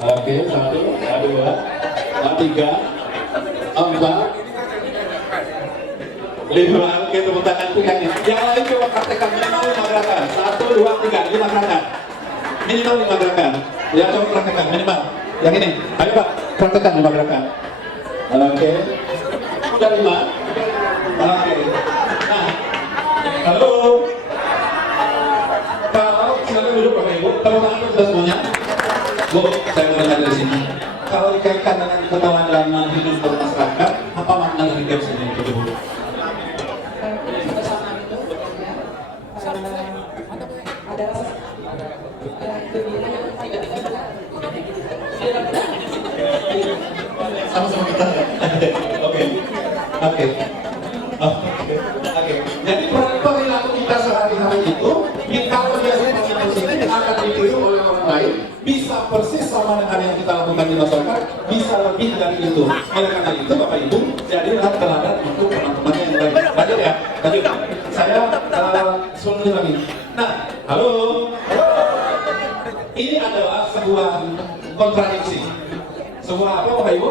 Oke, 1, 2, 3, 4. 5, oke, tepuk tangan yang lain coba praktekkan minimal 5 gerakan. 1, 2, 3, 5 gerakan. Minimal 5 gerakan. Ya, coba praktekkan minimal. Yang ini, ayo Pak, praktekkan 5 gerakan. Oke. Udah 5. Oke. Nah, halo. Kalau silakan duduk Bapak Ibu, tepuk tangan untuk kita semuanya. Bu, saya mulai dari sini. Kalau dikaitkan dengan keteladan hidup bermasyarakat, apa makna dari games ini? Bu? Sama-sama kita ya? Oke. Jadi perilaku kita sehari-hari itu kalau dia seperti positif akan ditiru oleh orang lain, bisa persis sama dengan yang kita lakukan di masyarakat, bisa lebih dari itu. Oleh karena itu Bapak Ibu, jadilah teladan untuk teman-temannya yang lain. Lanjut ya, lanjut. Saya sebelumnya lagi. Nah, halo. Ini adalah sebuah kontradiksi. Sebuah apa Bapak Ibu?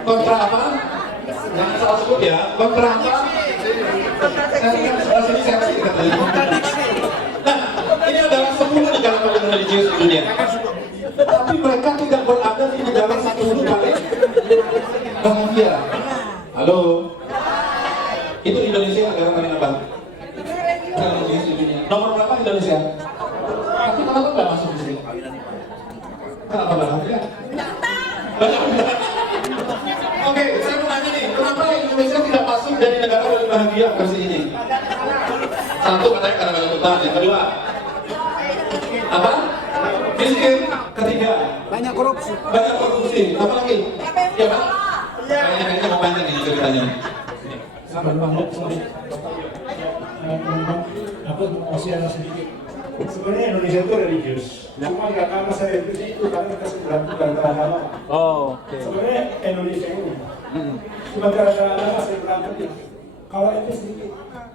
Kontra apa? Jangan salah sebut ya. Kontra apa? Sebelah sini saya kasih katanya. Nah, ini adalah 10 negara paling religius di dunia. Tapi mereka tidak berada di negara 10 paling bahagia. Halo. Itu Indonesia negara paling apa? Religius di dunia. Nomor berapa Indonesia? Tapi kenapa nggak masuk di sini? Kenapa bahagia? Oke, saya mau nanya nih, kenapa Indonesia tidak masuk dari negara paling bahagia versi ini? Satu, katanya karena banyak utang. Yang kedua, apa? Miskin. Ketiga, banyak korupsi. Apa lagi? Ya Pak? Kayaknya mau panjang ini ceritanya. Aku masih ada sedikit. Sebenarnya Indonesia itu religius. Cuma nggak karena saya itu karena kita sudah berantem agama. Oke. Sebenarnya Indonesia ini cuma gara-gara agama saya berantem. Kalau itu sedikit.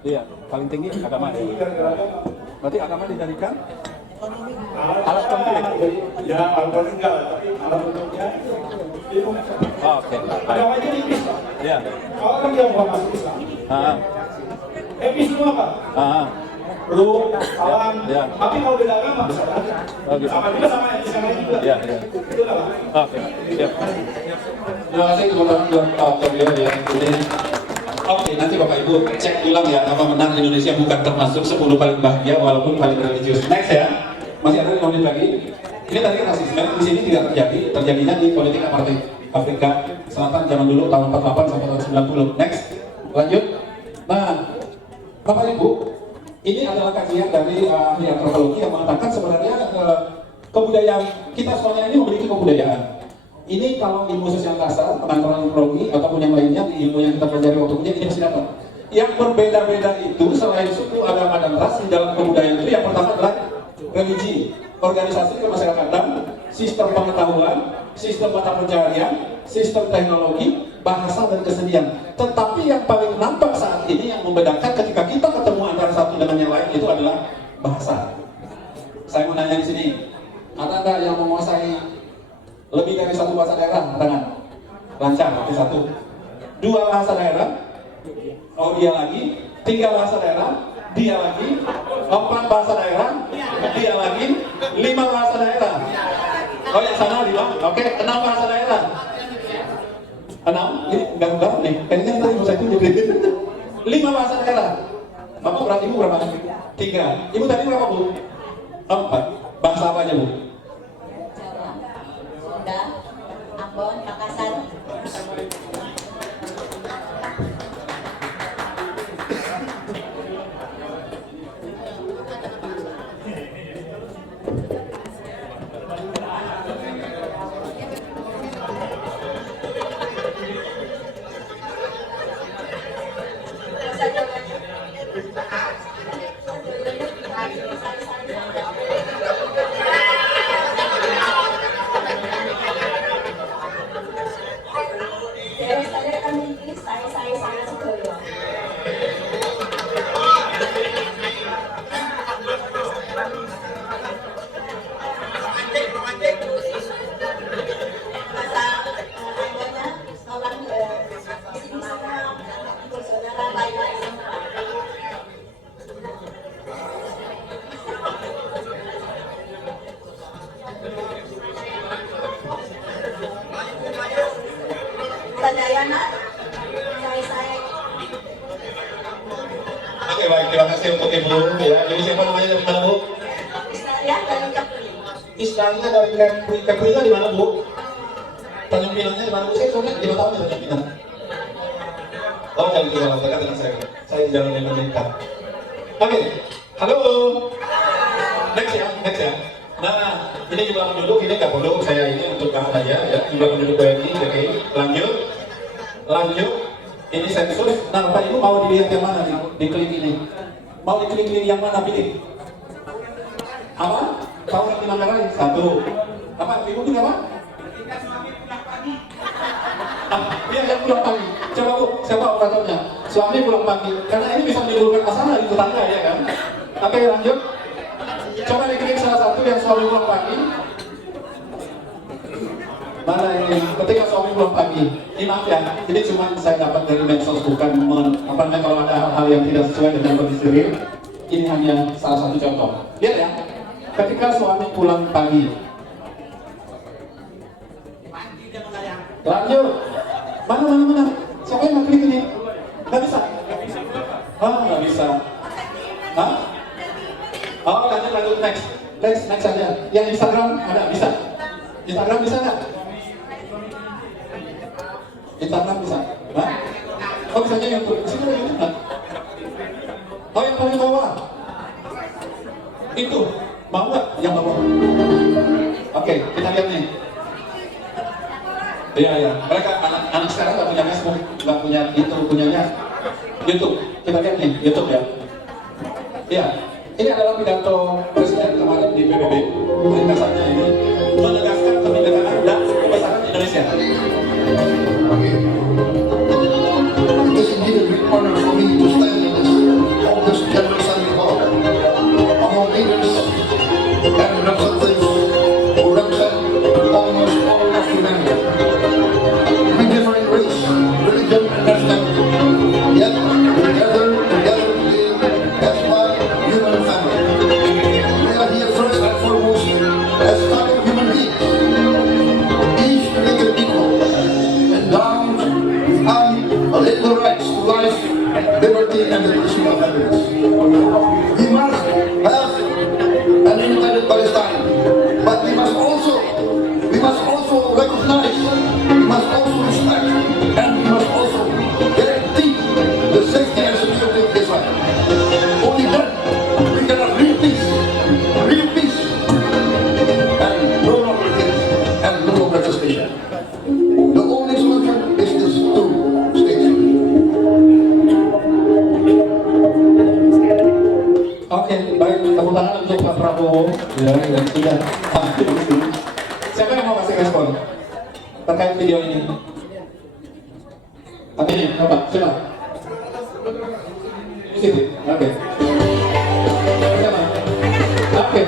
Iya, paling tinggi agama ya. Berarti agama dijadikan alat konflik. Ya, alat konflik enggak, tapi alat untuknya itu. Oke. Agama itu tipis, Pak. Iya. Kalau kan dia mau masuk Islam. Tipis semua, Pak. Bro, salam. Ya. Tapi kalau beda agama bisa lagi. Bagus. Sama juga sama yang bisa lain juga. Ya, ya. Itu lah. Oke, siap. Terima kasih teman-teman buat beliau ya. Ini oke, nanti Bapak Ibu cek ulang ya apa menang Indonesia bukan termasuk 10 paling bahagia walaupun paling religius. Next ya. Masih ada 5 menit lagi. Ini tadi kan rasisme di sini tidak terjadi, terjadinya di politik apartheid Afrika Selatan zaman dulu tahun 48 sampai tahun 90. Next. Lanjut. Nah, Bapak Ibu, ini adalah kajian dari ahli antropologi yang mengatakan sebenarnya kebudayaan kita semuanya ini memiliki kebudayaan. Ini kalau ilmu sosial dasar, pengetahuan antropologi ataupun yang lainnya di ilmu yang kita pelajari waktu kuliah ini masih dapat. Yang berbeda-beda itu selain suku, agama dan ras di dalam kebudayaan itu yang pertama adalah religi, organisasi kemasyarakatan, sistem pengetahuan, sistem mata pencaharian, sistem teknologi, bahasa dan kesenian. Tetapi yang paling nampak saat ini yang membedakan ketika kita ketemu antara satu dengan yang lain itu adalah bahasa. Saya mau nanya di sini, ada nggak yang menguasai lebih dari satu bahasa daerah? Tangan. Lancar, tapi satu. 2 bahasa daerah. Oh dia lagi. 3 bahasa daerah. Dia lagi. 4 bahasa daerah. Dia lagi. 5 bahasa daerah. Oh yang sana 5. Oke, 6 bahasa daerah. 6. Ini enggak nih. Kayaknya tadi mau saya tunjuk. 5 bahasa daerah. Bapak berarti ibu berapa? 3. Ibu tadi berapa bu? 4. Bahasa apa aja bu? Ambon, Makassar. Oke baik, terima kasih untuk ibu ya. Jadi siapa namanya dari mana bu? Ya, dari Capri. Istilahnya dari Caprinya di mana bu? Tanjung Pinangnya di mana bu? Saya coba di tahun Tanjung Pinang. Oh jadi di dalam dekat dengan saya. Saya di jalan yang meningkat. Oke, halo. Next ya, next ya. Nah, ini jumlah penduduk ini nggak perlu saya ini untuk kamu aja ya. Jumlah penduduk WNI, oke. Lanjut, lanjut. Ini sensus. Nah, Bapak Ibu mau dilihat yang mana nih di klik ini? Mau di klik yang mana pilih? Apa? Tahu nanti namanya 1. Apa? Ibu punya apa? Iya, yang pulang pagi. Coba bu, siapa operatornya? Suami pulang pagi. Karena ini bisa menimbulkan masalah di tetangga ya kan? Oke, lanjut. Coba diklik salah satu yang suami pulang pagi. Mana ini? Ketika suami pulang pagi. Ini maaf ya, ini cuma saya dapat dari medsos, bukan apa namanya kalau ada hal-hal yang tidak sesuai dengan kondisi real. Ini hanya salah satu contoh. Lihat ya, ketika suami pulang pagi. Lanjut. Mana? Siapa yang mau klik ini? Nggak bisa? Oh, nggak bisa. Hah? Oh, lanjut, next aja. Yang Instagram ada, bisa? Instagram bisa nggak? Instagram bisa? Hah? Oh, bisanya YouTube. Di sini ada YouTube nggak? Oh, yang paling bawah. Itu. Mau nggak yang bawah? Oke, kita lihat nih. Iya. Mereka anak sekarang nggak punya Facebook, nggak punya itu, punyanya YouTube. Kita lihat nih, YouTube ya. Iya. Ini adalah pidato Presiden kemarin di PBB. Ringkasannya ini menegaskan kebinekaan dan kebesaran Indonesia. It is indeed a great honor for me to stand in this August General Assembly Hall among leaders and representatives who represent almost all of humanity. We differ in race, religion, and nationality, yet we gather together today as one human The only solution is this two-state solution. Oke, baik, tepuk tangan untuk Pak Prabowo ya, yang sudah hadir di sini. Siapa yang mau kasih respon terkait video ini? Oke, Bapak, siapa? Di sini, oke. Siapa? Oke.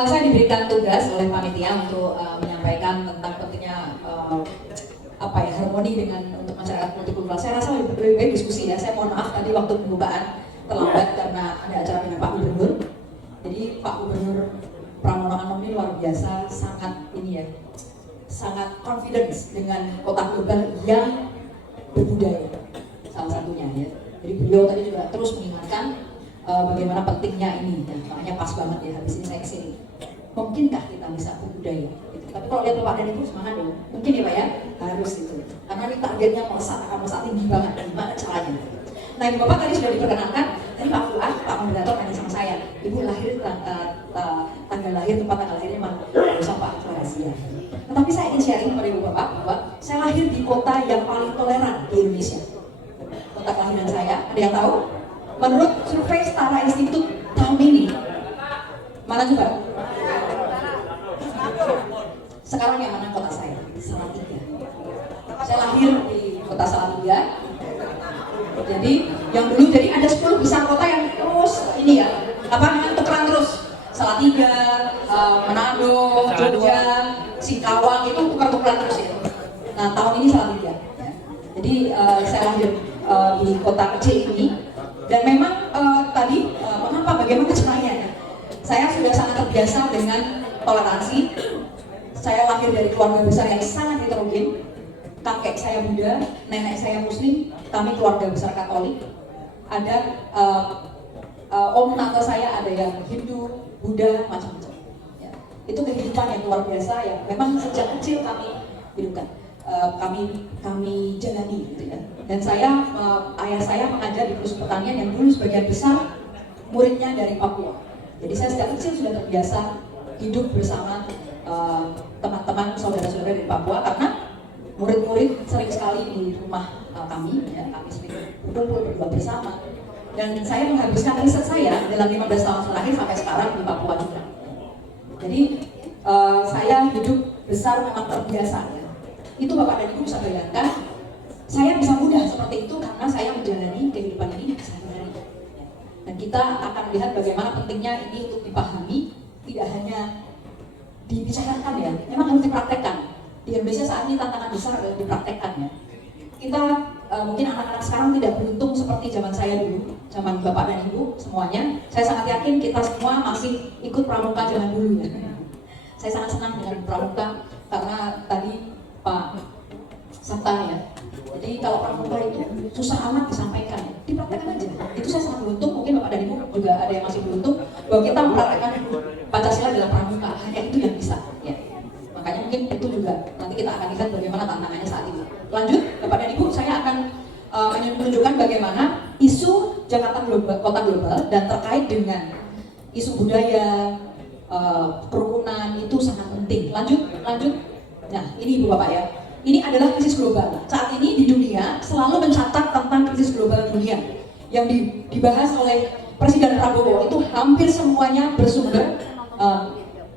Saya diberikan tugas oleh panitia untuk menyampaikan tentang pentingnya harmoni dengan untuk masyarakat multikultural. Saya rasa lebih baik diskusi ya. Saya mohon maaf tadi waktu pembukaan terlambat karena ada acara dengan Pak Gubernur. Jadi Pak Gubernur Pramono Anung ini luar biasa, sangat ini ya, sangat confidence dengan kota global yang berbudaya, salah satunya ya. Jadi beliau tadi juga terus mengingatkan bagaimana pentingnya ini, ya. Makanya pas banget ya habis ini saya kesini. Mungkinkah kita bisa berbudaya? Gitu. Tapi kalau lihat Bapak dan Ibu semangat dong, mungkin ya Pak ya, harus itu. Karena ini targetnya melesat tinggi banget, gimana caranya? Nah, Ibu Bapak tadi sudah diperkenalkan, tadi Pak Fuad, Pak Moderator tanya sama saya, Ibu lahir tanggal lahir, tempat tanggal lahirnya mana? Sama Pak Rahasia. Tetapi saya ingin sharing kepada Ibu Bapak bahwa saya lahir di kota yang paling toleran di Indonesia. Kota kelahiran saya, ada yang tahu? Menurut survei Setara Institut tahun ini, mana coba? Sekarang yang mana kota saya? Salatiga. Saya lahir di kota Salatiga. Jadi yang dulu jadi ada 10 besar kota yang terus ini ya, apa namanya, tukeran terus. Salatiga, Manado, Jogja, Singkawang itu tukeran terus ya. Nah tahun ini Salatiga. Jadi saya lahir di kota kecil ini. Dan memang tadi mengapa bagaimana ceritanya? Saya sudah sangat terbiasa dengan toleransi. Saya lahir dari keluarga besar yang sangat heterogen. Kakek saya Buddha, nenek saya Muslim, kami keluarga besar Katolik. Ada om tante saya ada yang Hindu, Buddha, macam-macam. Ya. Itu kehidupan yang luar biasa yang memang sejak kecil kami hidupkan. Kami jalani gitu ya. Dan ayah saya mengajar di Kursus Pertanian yang dulu sebagian besar muridnya dari Papua. Jadi saya sejak kecil sudah terbiasa hidup bersama teman-teman saudara-saudara dari Papua karena murid-murid sering sekali di rumah kami, ya, kami sering berkumpul berdua bersama. Dan saya menghabiskan riset saya dalam 15 tahun terakhir sampai sekarang di Papua juga. Jadi saya hidup besar memang terbiasa ya. Itu Bapak dan Ibu bisa bayangkan, saya bisa mudah seperti itu karena saya menjalani kehidupan ini sehari-hari. Dan kita akan melihat bagaimana pentingnya ini untuk dipahami, tidak hanya dibicarakan ya, memang harus dipraktekkan. Di Indonesia saat ini tantangan besar adalah dipraktekkan ya. Kita mungkin anak-anak sekarang tidak beruntung seperti zaman saya dulu, zaman Bapak dan Ibu semuanya. Saya sangat yakin kita semua masih ikut pramuka zaman dulu ya. Saya sangat senang dengan pramuka karena tadi Pak Sabta ya. Jadi kalau pramuka itu susah amat disampaikan, dipraktekkan aja. Itu saya sangat beruntung, mungkin Bapak dan Ibu juga ada yang masih beruntung bahwa kita mempraktekkan Pancasila dalam pramuka, hanya itu yang bisa. Ya. Makanya mungkin itu juga nanti kita akan lihat bagaimana tantangannya saat ini. Lanjut, Bapak dan Ibu, saya akan menunjukkan bagaimana isu Jakarta global, kota global dan terkait dengan isu budaya, kerukunan itu sangat penting. Lanjut. Nah, ini Ibu Bapak ya. Ini adalah krisis global. Saat ini di dunia selalu mencatat tentang krisis global dunia yang dibahas oleh Presiden Prabowo itu hampir semuanya bersumber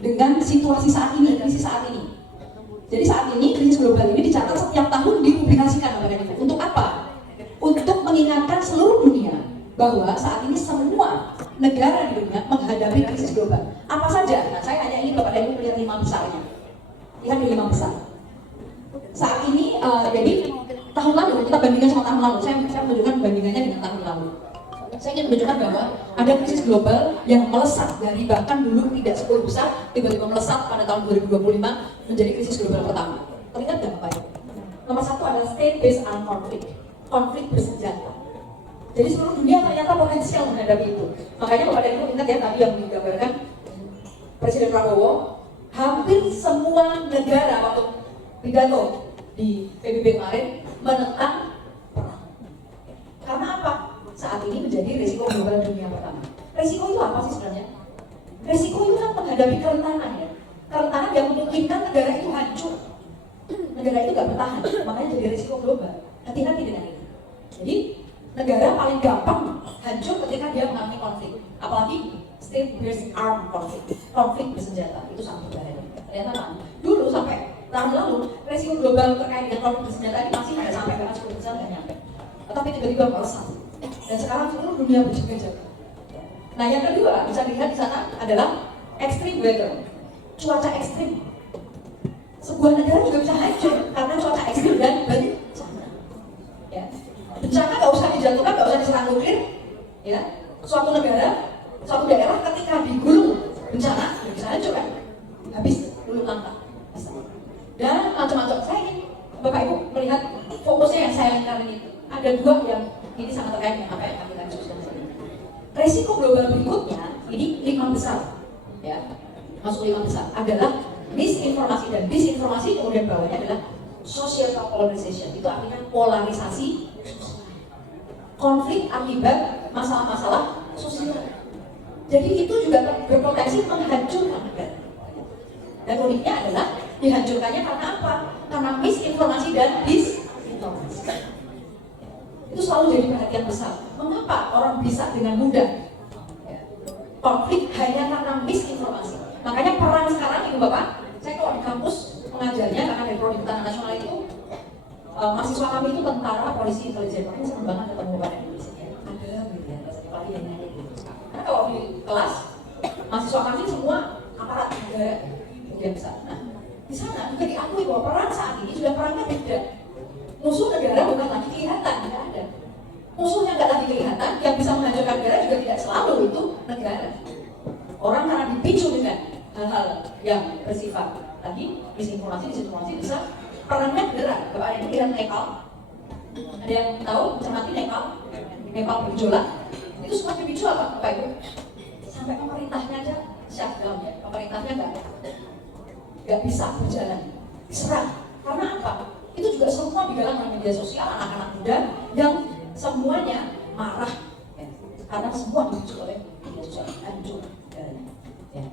dengan situasi saat ini, krisis saat ini. Jadi saat ini krisis global ini dicatat setiap tahun dipublikasikan Bapak dan Ibu. Untuk apa? Untuk mengingatkan seluruh dunia bahwa saat ini semua negara di dunia menghadapi krisis global. Apa saja? Nah, saya hanya ingin Bapak dan Ibu melihat 5 besarnya. Lihat di 5 besar. Saat ini, jadi tahun lalu kita bandingkan sama tahun lalu. Saya menunjukkan bandingannya dengan tahun lalu. Saya ingin menunjukkan bahwa ada krisis global yang melesat dari bahkan dulu tidak 10 besar, tiba-tiba melesat pada tahun 2025 menjadi krisis global pertama. Terlihat nggak Pak? Nomor 1 adalah state-based armed conflict, konflik bersenjata. Jadi seluruh dunia ternyata potensial menghadapi itu. Makanya Bapak dan Ibu ingat ya tadi yang digambarkan Presiden Prabowo, hampir semua negara waktu pidato di PBB kemarin menentang perang. Karena apa? Saat ini menjadi risiko global dunia pertama. Risiko itu apa sih sebenarnya? Risiko itu kan menghadapi kerentanan ya. Kerentanan yang memungkinkan negara itu hancur. Negara itu nggak bertahan, makanya jadi risiko global. Hati-hati dengan itu. Jadi negara paling gampang hancur ketika dia mengalami konflik. Apalagi state-based armed conflict, konflik bersenjata, itu sangat berbahaya. Ternyata kan, dulu sampai tahun lalu risiko global terkait dengan konflik bersenjata ini masih ada sampai bahkan 10% nggak nyampe. Tetapi tiba-tiba melesat. Dan sekarang seluruh dunia berjaga-jaga. Nah yang kedua bisa dilihat di sana adalah extreme weather, cuaca ekstrim. Sebuah negara juga bisa hancur karena cuaca ekstrim dan bencana. Ya. Bencana nggak usah dijatuhkan, nggak usah diserang nuklir. Ya. Suatu negara, suatu daerah ketika digulung bencana bisa hancur kan? macam-macam. Saya ingin Bapak Ibu melihat fokusnya yang saya ingin ini. Ada dua yang ini sangat terkait dengan apa yang kami akan diskusikan hari ini. Resiko global berikutnya ini 5 besar, ya, masuk 5 besar adalah misinformasi dan disinformasi, kemudian bawahnya adalah social polarization. Itu artinya polarisasi konflik akibat masalah-masalah sosial. Jadi itu juga berpotensi menghancurkan negara. Dan uniknya adalah dihancurkannya karena apa? Karena misinformasi dan disinformasi. Itu selalu jadi perhatian besar. Mengapa orang bisa dengan mudah konflik hanya karena misinformasi? Makanya perang sekarang Ibu Bapak, saya kalau di kampus mengajarnya karena dari Prodi Pertahanan Nasional itu mahasiswa kami itu tentara, polisi, intelijen. Makanya senang banget ketemu Bapak Indonesia. Ada gitu ya, rasanya kali yang nanya gitu. Karena kalau di kelas mahasiswa kami semua aparat negara yang besar. Nah, di sana juga diakui bahwa perang saat ini sudah perangnya beda. Musuh negara bukan lagi kelihatan, tidak ada. Musuhnya nggak lagi kelihatan, yang bisa menghancurkan negara juga tidak selalu itu negara. Orang karena dipicu dengan hal-hal yang bersifat tadi misinformasi, disinformasi bisa perangnya beneran. Bapak ada yang kira Nepal? Ada yang tahu cermati Nepal? Nepal bergejolak. Itu semua dipicu apa, Bapak Ibu? Sampai pemerintahnya aja shutdown ya, pemerintahnya nggak bisa berjalan, diserang. Karena apa? Itu juga semua digalang oleh media sosial, anak-anak muda yang semuanya marah ya, karena semua dipicu oleh media sosial, hancur negaranya. Ya,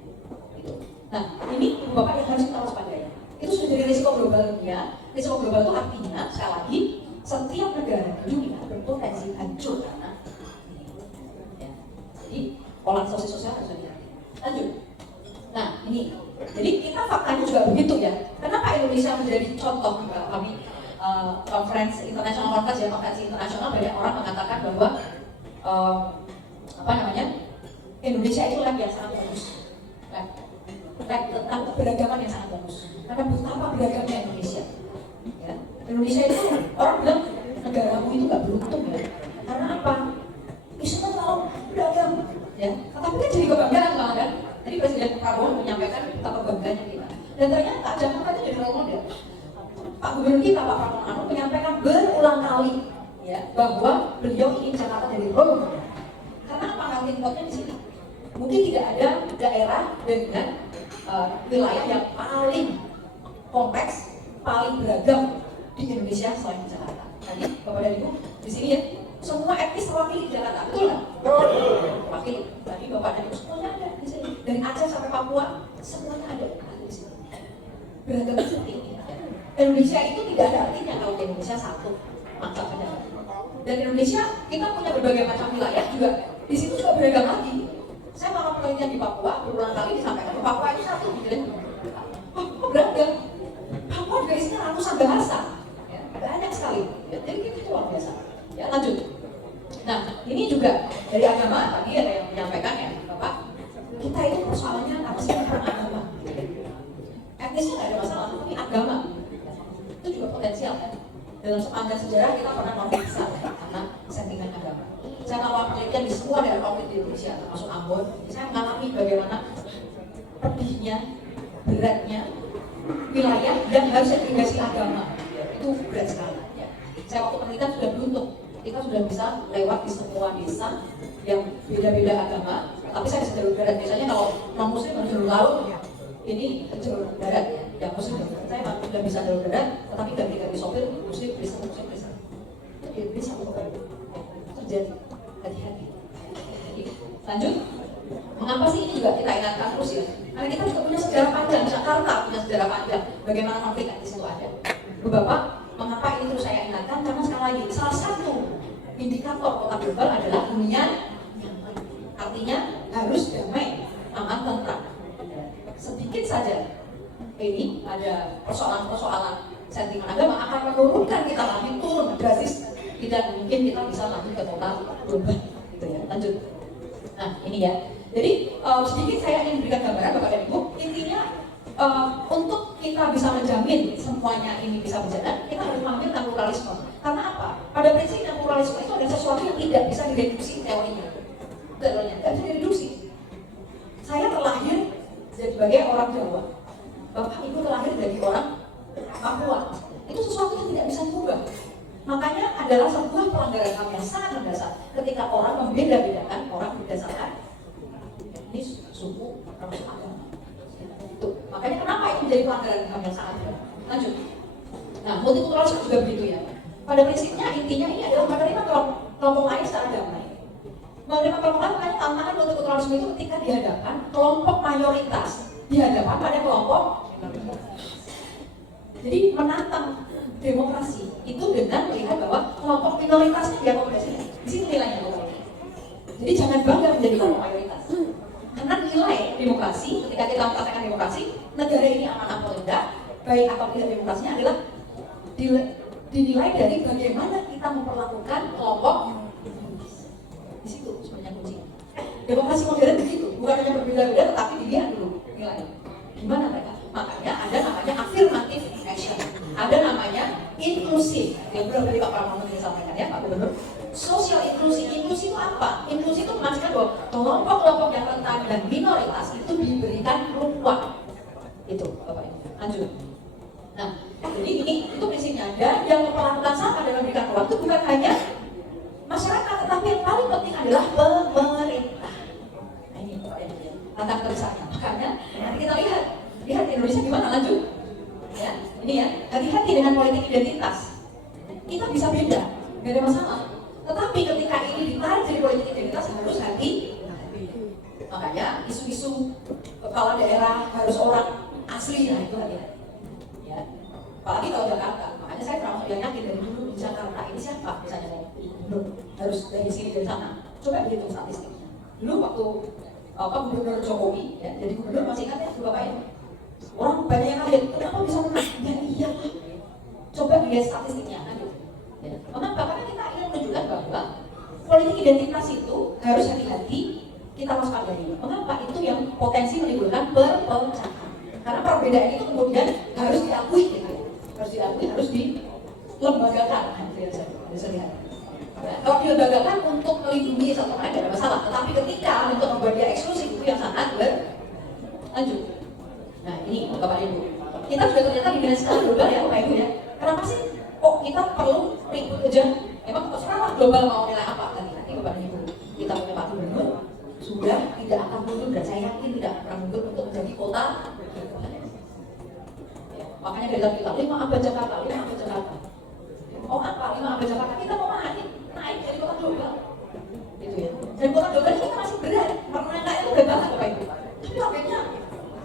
itu. Nah, ini Bapak yang harus kita waspadai. Itu sudah jadi risiko global dunia. Risiko global itu artinya sekali lagi setiap negara di dunia berpotensi hancur karena ini. Ya. Jadi polarisasi sosial harus dihati. Lanjut. Nah, ini. Jadi kita faktanya juga begitu ya. Kenapa Indonesia menjadi contoh? Kami konferensi internasional, konferensi internasional banyak orang mengatakan bahwa Indonesia itu lab yang sangat bagus, lab tentang keberagaman yang sangat bagus. Karena betapa beragamnya Indonesia. Ya. Indonesia itu orang bilang negaramu itu nggak beruntung ya. Karena apa? Isunya terlalu beragam. Ya. Tetapi kan jadi kebanggaan kan? Jadi Presiden Prabowo menyampaikan betapa bangganya kita. Dan ternyata Jakarta itu jadi role model. Pak Gubernur kita, Pak Pramono menyampaikan berulang kali ya bahwa beliau ingin Jakarta jadi role model. Karena apa melting potnya di sini? Mungkin tidak ada daerah dengan wilayah yang paling kompleks, paling beragam di Indonesia selain Jakarta. Tadi Bapak dan Ibu di sini ya, semua etnis terwakili di Jakarta, betul nggak? Wakili. Tadi Bapak dan Ibu semuanya ada di sini. Dari Aceh sampai Papua, semuanya ada di sini. Beragam seperti ini. Indonesia itu tidak ada artinya kalau Indonesia satu macam saja. Dan Indonesia kita punya berbagai macam wilayah juga. Di situ juga beragam lagi. Saya melakukan penelitian di Papua, berulang kali disampaikan di Papua itu satu gitu. Kok beragam? Papua juga isinya ratusan bahasa. Ya, banyak sekali. Ya, jadi kita itu luar biasa. Ya, lanjut. Nah, ini juga dari agama tadi ada yang menyampaikan ya, Bapak. Kita itu persoalannya apa sih tentang agama? Etnisnya nggak ada masalah, tapi agama itu juga potensial kan. Dalam sepanjang sejarah kita pernah konflik besar karena sentimen agama. Saya melakukan penelitian di semua daerah konflik di Indonesia, termasuk Ambon. Saya mengalami bagaimana pedihnya, beratnya wilayah yang harus integrasi agama. Itu berat sekali. Ya. Saya waktu penelitian sudah beruntung. Kita sudah bisa lewat di semua desa yang beda-beda agama. Tapi saya bisa jalur darat. Biasanya kalau non-muslim jalur laut, ini jalur darat ya. Yang muslim saya sudah bisa jalur darat, tetapi ganti-ganti sopir muslim bisa. Jadi bisa terjadi. Hati-hati. Lanjut. Mengapa sih ini juga kita ingatkan terus ya? Karena kita juga punya sejarah panjang. Jakarta punya sejarah panjang. Bagaimana konflik di situ ada. Bapak, mengapa ini terus saya ingatkan? Karena sekali lagi salah satu indikator kota global adalah hunian nyaman. Artinya harus damai, aman, tentram. Sedikit saja ini ada persoalan-persoalan sentimen agama akan menurunkan kita lagi turun drastis. Tidak mungkin kita bisa lanjut ke total global gitu ya. Lanjut. Nah ini ya. Jadi sedikit saya ingin berikan gambaran Bapak dan Ibu. Intinya untuk kita bisa menjamin semuanya ini bisa berjalan, kita harus memahami tentang pluralisme. Karena apa? Pada prinsipnya pluralisme itu ada sesuatu yang tidak bisa direduksi teorinya. Teorinya tidak bisa direduksi. Saya terlahir sebagai orang Jawa. Bapak Ibu terlahir dari orang Papua, itu sesuatu yang tidak bisa diubah. Makanya adalah sebuah pelanggaran HAM yang sangat mendasar ketika orang membeda-bedakan orang berdasarkan etnis, suku, atau agama. Makanya kenapa itu menjadi pelanggaran HAM yang sangat berat. Lanjut. Nah, multikulturalisme juga begitu ya. Pada prinsipnya intinya ini adalah menerima kelompok lain secara damai. Menerima kelompok lain, makanya tantangan multikulturalisme itu ketika dihadapkan kelompok mayoritas dihadapkan pada kelompok minoritas. Jadi menantang demokrasi itu dengan melihat bahwa kelompok minoritasnya diakomodasikan. Di sini nilainya bukan. Jadi jangan bangga menjadi kelompok mayoritas. Karena nilai demokrasi, ketika kita mengatakan demokrasi, negara ini aman atau tidak, baik atau tidak demokrasinya adalah dinilai dari bagaimana kita memperlakukan kelompok. Di situ sebenarnya kunci. Demokrasi modern begitu, bukan hanya berbeda-beda, tetapi dilihat dulu nilai. Gimana mereka? Makanya ada namanya affirmative action, ada namanya inklusif. Yang belum tadi Pak Pramono disampaikan ya, Pak Gubernur. Sosial inklusi, inklusi itu apa? Inklusi itu memastikan bahwa kelompok-kelompok yang rentan dan minoritas itu diberikan ruang. Itu Bapak Ibu. Lanjut. Nah, jadi ini itu prinsipnya. Dan yang memperlakukan sama dalam memberikan ruang itu bukan hanya masyarakat, tetapi yang paling penting adalah pemerintah. Nah, ini tantangan terbesarnya. Makanya nanti kita lihat Indonesia gimana. Lanjut. Ya, ini ya. Hati-hati dengan politik identitas. Kita bisa beda, nggak ada masalah. Tetapi ketika ini ditarik jadi politik identitas harus hati. Makanya isu-isu kepala daerah harus orang asli, nah itu hati-hati. Ya. Apalagi kalau Jakarta. Makanya saya termasuk yang yakin dari dulu di Jakarta ini siapa misalnya harus dari sini dari sana. Coba dihitung statistiknya. Dulu waktu Gubernur Jokowi, ya, jadi gubernur masih ingat ya Bapak ini. Orang banyak yang kaget, kenapa bisa menang? Ya iya. Coba lihat statistiknya. Ya. Mengapa? Karena kita ingin menunjukkan bahwa politik identitas itu harus hati-hati kita waspadai. Mengapa? Itu yang potensi menimbulkan perpecahan. Karena perbedaan itu kemudian harus diakui, gitu. harus dilembagakan. Bisa lihat. Ya, kalau dilembagakan untuk melindungi satu orang tidak ada masalah. Tetapi ketika untuk membuat dia eksklusif itu yang sangat berlanjut. Nah ini Bapak Ibu, kita sudah ternyata di dunia skala global ya Bapak Ibu ya. Kenapa sih? Kok kita perlu ribut aja? Emang sekarang global mau nilai apa? Nanti Bapak Ibu, kita punya Pak Gubernur sudah tidak akan mundur dan saya yakin tidak akan mundur untuk menjadi kota. Ya, makanya dari tadi kita 5 abad Jakarta, 5 abad Jakarta. Oh apa 5 abad Jakarta? Kita mau naik dari kota global, gitu ya. Dan kota global kita masih berat, karena naik itu berat banget Bapak Ibu. Tapi targetnya,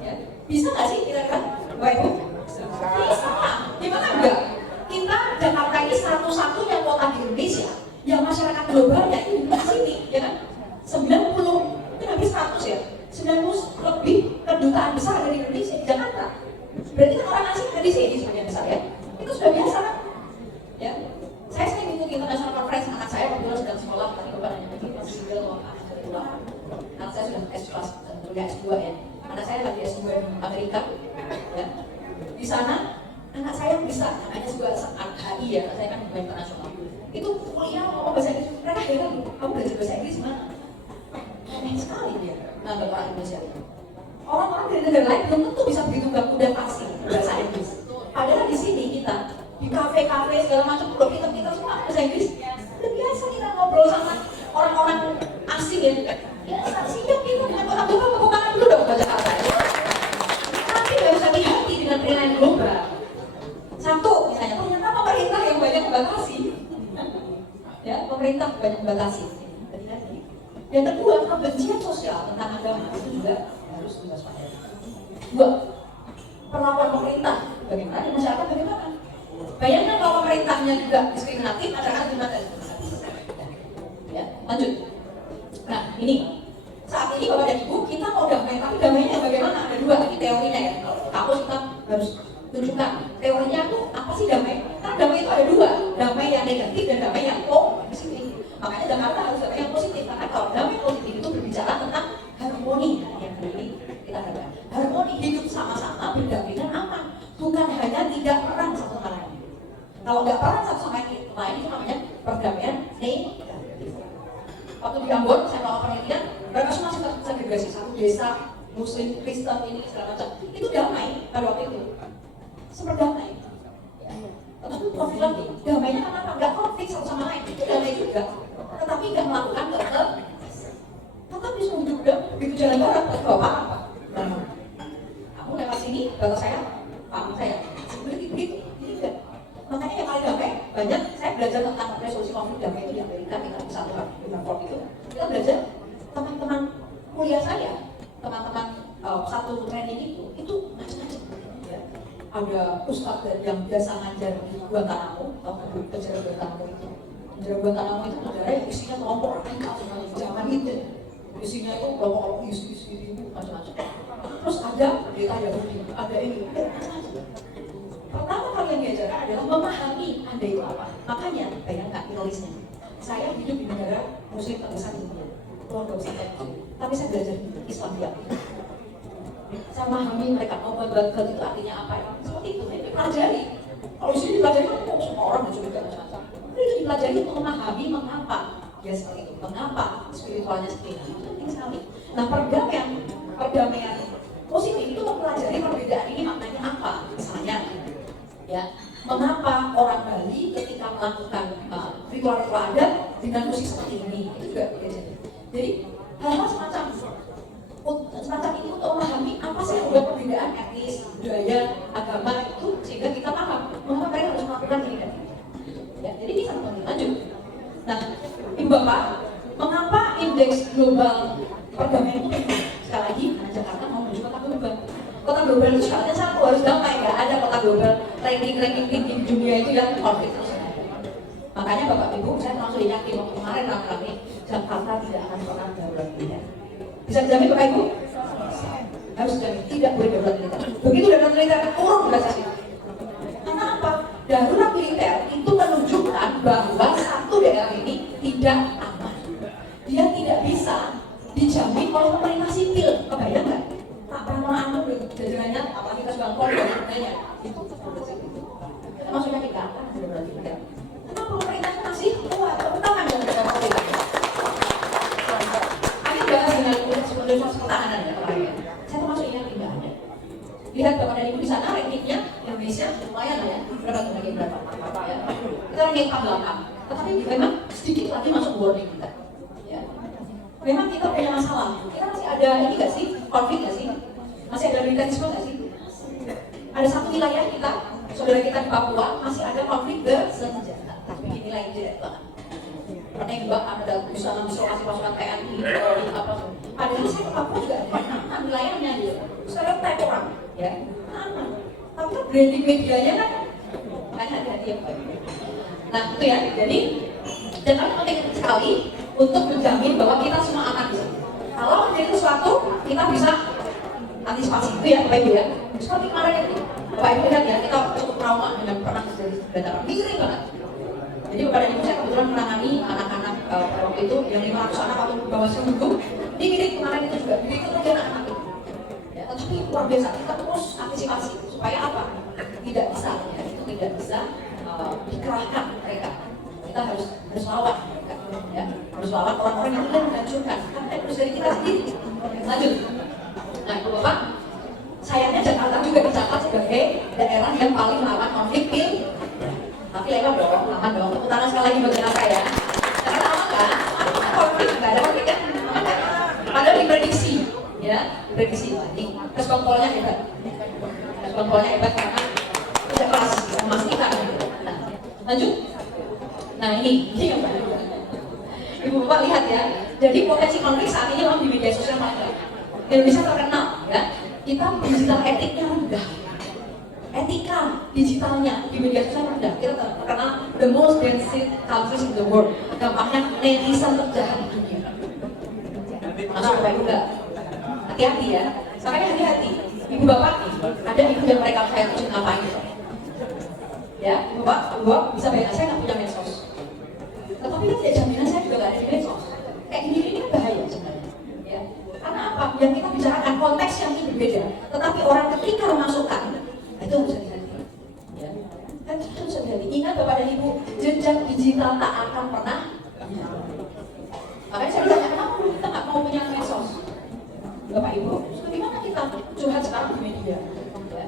ya, bisa nggak sih kira-kira Bapak Ibu? Bisa, gimana enggak? Kita Jakarta ini satu-satunya kota di Indonesia yang masyarakat globalnya itu di sini, ya kan? 90, mungkin hampir 100 ya, 90 lebih kedutaan besar dari Indonesia di Jakarta. Berarti kan orang asing ada di sini sebagian besar ya. Itu sudah biasa kan? Ya. Saya sering mengikuti international conference anak saya kebetulan sedang sekolah tadi Bapak nanya lagi masih single loh kebetulan. Anak saya sudah S+ dan kuliah S2 ya. Anak saya lagi S2 di Amerika. Ya. Di sana anak saya bisa, namanya juga HI ya, saya kan hubungan internasional. Itu kuliah ngomong bahasa Inggris, mereka heran, kamu belajar bahasa Inggris mana? Aneh sekali dia, nganggap orang Indonesia. Orang-orang dari negara lain belum tentu bisa begitu udah fasih bahasa Inggris. Padahal di sini kita di kafe-kafe segala macam udah kita semua bahasa Inggris. Udah biasa kita ngobrol sama orang-orang asing ya. Ya siap kita dengan orang tua tepuk tangan dulu dong baca kata. Tapi harus hati-hati dengan penilaian global. Satu misalnya ternyata pemerintah yang banyak membatasi. Ya pemerintah banyak membatasi. Hati-hati. Yang kedua kebencian sosial tentang agama itu juga harus diwaspadai. Dua perlakuan pemerintah bagaimana di masyarakat bagaimana? Bayangkan kalau pemerintahnya juga diskriminatif, masyarakat gimana? Ya, lanjut. Nah, ini saat ini Bapak dan Ibu kita mau damai, tapi damainya bagaimana? Ada dua, ini teorinya ya. Kalau kita harus tunjukkan teorinya itu apa sih damai? Karena damai itu ada dua, damai yang negatif dan damai yang positif. Makanya Jakarta harus damai yang positif, karena kalau damai positif itu berbicara tentang harmoni. Yang ini kita harapkan harmoni, hidup sama-sama berdampingan aman, bukan hanya tidak perang satu sama lain. Kalau nggak perang satu sama lain itu namanya perdamaian negatif. Waktu di Ambon saya melakukan penelitian, mereka semua segregasi satu desa Muslim, Kristen ini segala macam. Itu damai pada waktu itu, super damai. bilang nih, damainya kenapa? Nggak konflik satu sama lain, itu damai juga. Tetapi nggak melakukan kekerasan. Tetapi juga begitu jalan bareng, bapak apa? Kamu lewat sini, bapak saya, paham saya. Begitu, tidak. Makanya yang paling damai banyak. Saya belajar tentang resolusi konflik damai itu di Amerika, kita bisa lihat di Stanford itu. Kita belajar teman-teman kuliah saya, teman-teman satu training itu macam-macam. Ya. Ada ustadz yang biasa ngajar di Guantanamo, atau penjara Guantanamo itu. Penjara Guantanamo itu negara yang isinya kelompok radikal zaman itu. Isinya itu kelompok isi macam-macam. Terus ada pendeta Yahudi, ada ini, macam-macam. Pertama kali yang diajarkan adalah memahami Anda itu apa. Makanya bayangkan ironisnya, saya hidup di negara Muslim terbesar di dunia, keluarga besar tapi saya belajar Islam dia. Saya memahami mereka mau buat itu artinya apa ya? Seperti itu, ini dipelajari. Kalau di sini dipelajari kan semua orang mencurigai macam-macam. Itu dipelajari untuk memahami mengapa ya seperti itu, mengapa spiritualnya seperti itu. Itu penting sekali. Nah perdamaian positif itu mempelajari perbedaan ini maknanya apa, misalnya. Ya, mengapa orang Bali ketika melakukan ritual-ritual adat dengan musik seperti ini, itu juga beda. Jadi hal-hal semacam ini untuk memahami apa sih perbedaan etnis, budaya, agama itu sehingga kita paham mengapa mereka harus melakukan ini dan ini. Ya, jadi bisa lanjut. Nah, Ibu Bapak, mengapa indeks global perdamaian itu penting? Sekali lagi, karena Jakarta mau menuju kota global. Kota global itu syaratnya satu harus damai, nggak ada kota global ranking tinggi di dunia itu yang konflik terus. Makanya Bapak Ibu, saya langsung yakin waktu kemarin rame Jakarta tidak akan pernah daulat militer. Bisa dijamin Bapak Ibu? Harus dijamin, tidak boleh daulat militer. Begitu daulat militer turun berasasi. Karena apa? Darurat militer itu menunjukkan bahwa satu daerah ini tidak aman. Dia tidak bisa dijamin oleh pemerintah sipil. Kebayang nggak? Permohonan jajarannya, apalagi kita sudah call dan sebagainya, itu kita maksudnya kita akan ada berarti tidak. Kenapa pemerintah masih kuat, terutama yang berada di Kami bahas dengan Universitas Pertahanan ya kemarin. Saya termasuk yang tidak ada. Lihat Bapak dan Ibu di sana rankingnya Indonesia lumayan lah ya, berapa ya. Kita ranking 48, tetapi memang sedikit lagi masuk warning kita. Ya. Memang kita punya masalah. Kita masih ada ini nggak sih konflik nggak sih? Masih ada militerisme nggak sih? Ada satu wilayah kita, saudara kita di Papua masih ada konflik bersenjata. Tapi dinilai tidak banget. Penembak ada bisa pasukan TNI, Polri, apa? Padahal saya ke Papua juga ada wilayahnya gitu. Sekarang type orang, ya aman. Tapi kan branding medianya kan hati-hati ya Pak. Nah itu ya. Jadi dan penting sekali untuk menjamin bahwa kita semua akan bisa. Kalau terjadi sesuatu, kita bisa antisipasi itu ya Bapak Ibu ya. Seperti kemarin itu, Bapak Ibu lihat ya, kita cukup trauma dengan perang terjadi dataran miring banget. Jadi Bapak dan Ibu saya kebetulan menangani anak-anak waktu itu yang 500 anak waktu bawah 1000 di miring kemarin itu juga, miring itu lagi anak-anak itu. Ya, tetapi luar biasa, kita terus antisipasi supaya apa? Tidak bisa, ya, itu tidak bisa dikerahkan mereka. Kita harus lawan mereka, ya, harus lawan orang-orang yang ingin menghancurkan. Karena harus dari kita sendiri. Lanjut. Nah, Ibu Bapak, sayangnya Jakarta juga dicatat sebagai daerah yang paling rawan konflik tapi lewat dong, aman dong. Tepuk tangan sekali lagi bagi apa ya? Karena aman kan? Konflik nggak ada konflik kan? Padahal diprediksi, ya, diprediksi. Ini tes kontrolnya hebat. Tes kontrolnya hebat karena sudah kelas memastikan. Nah, lanjut. Nah ini yang Ibu Bapak lihat ya. Jadi potensi konflik saat ini memang di media sosial banyak. Indonesia terkenal ya, kita digital etiknya rendah. Etika digitalnya di media sosial rendah. Kita terkenal the most dense countries in the world. Gampangnya netizen terjahat di dunia. Masuk Bapak Ibu enggak? Hati-hati ya. Makanya hati-hati. Ibu Bapak ada ibu yang mereka saya tujuh ngapain? Ya, Ibu Bapak bisa bayangkan saya nggak punya medsos. Tetapi kan tidak jaminan saya juga nggak ada di medsos. Kayak gini ini kan bahaya sebenarnya. Ya. Karena apa? Yang kita bicarakan konteks yang ini berbeda. Tetapi orang ketika memasukkan itu harus hati-hati. Ya. Kan itu harus hati-hati. Ingat Bapak dan Ibu, jejak digital tak akan pernah. Ya. Makanya saya bilang, kenapa kita nggak mau punya medsos? Bapak Ibu, bagaimana kita curhat sekarang di media? Ya.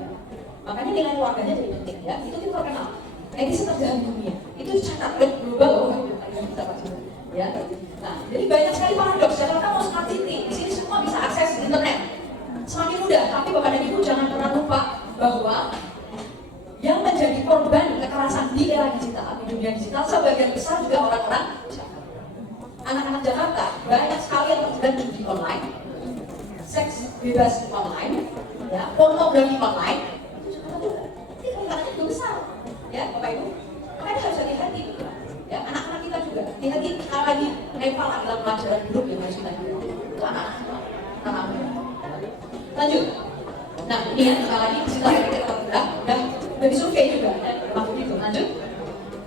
Makanya nilai keluarganya jadi penting ya. Itu kita terkenal. etis keterjalanan dunia. Itu catat global loh, ya. Nah, jadi banyak sekali paradoks. Jakarta mau smart city, di sini semua bisa akses internet semakin mudah. Tapi Bapak dan Ibu jangan pernah lupa bahwa yang menjadi korban kekerasan di era digital, di dunia digital, sebagian besar juga orang-orang anak-anak Jakarta. Banyak sekali yang terlibat judi online, seks bebas online, ya, pornografi online. Itu Jakarta juga. Ini kelihatannya juga besar, ya Bapak Ibu. Makanya harus hati-hati, ya anak-anak kita juga. Hati-hati sekali lagi, Nepal adalah pelajaran buruk yang harus kita lihat. Itu anak-anak. Lanjut. Nah ini ya sekali lagi di situ akhirnya kita udah disurvei juga, termasuk itu. Lanjut.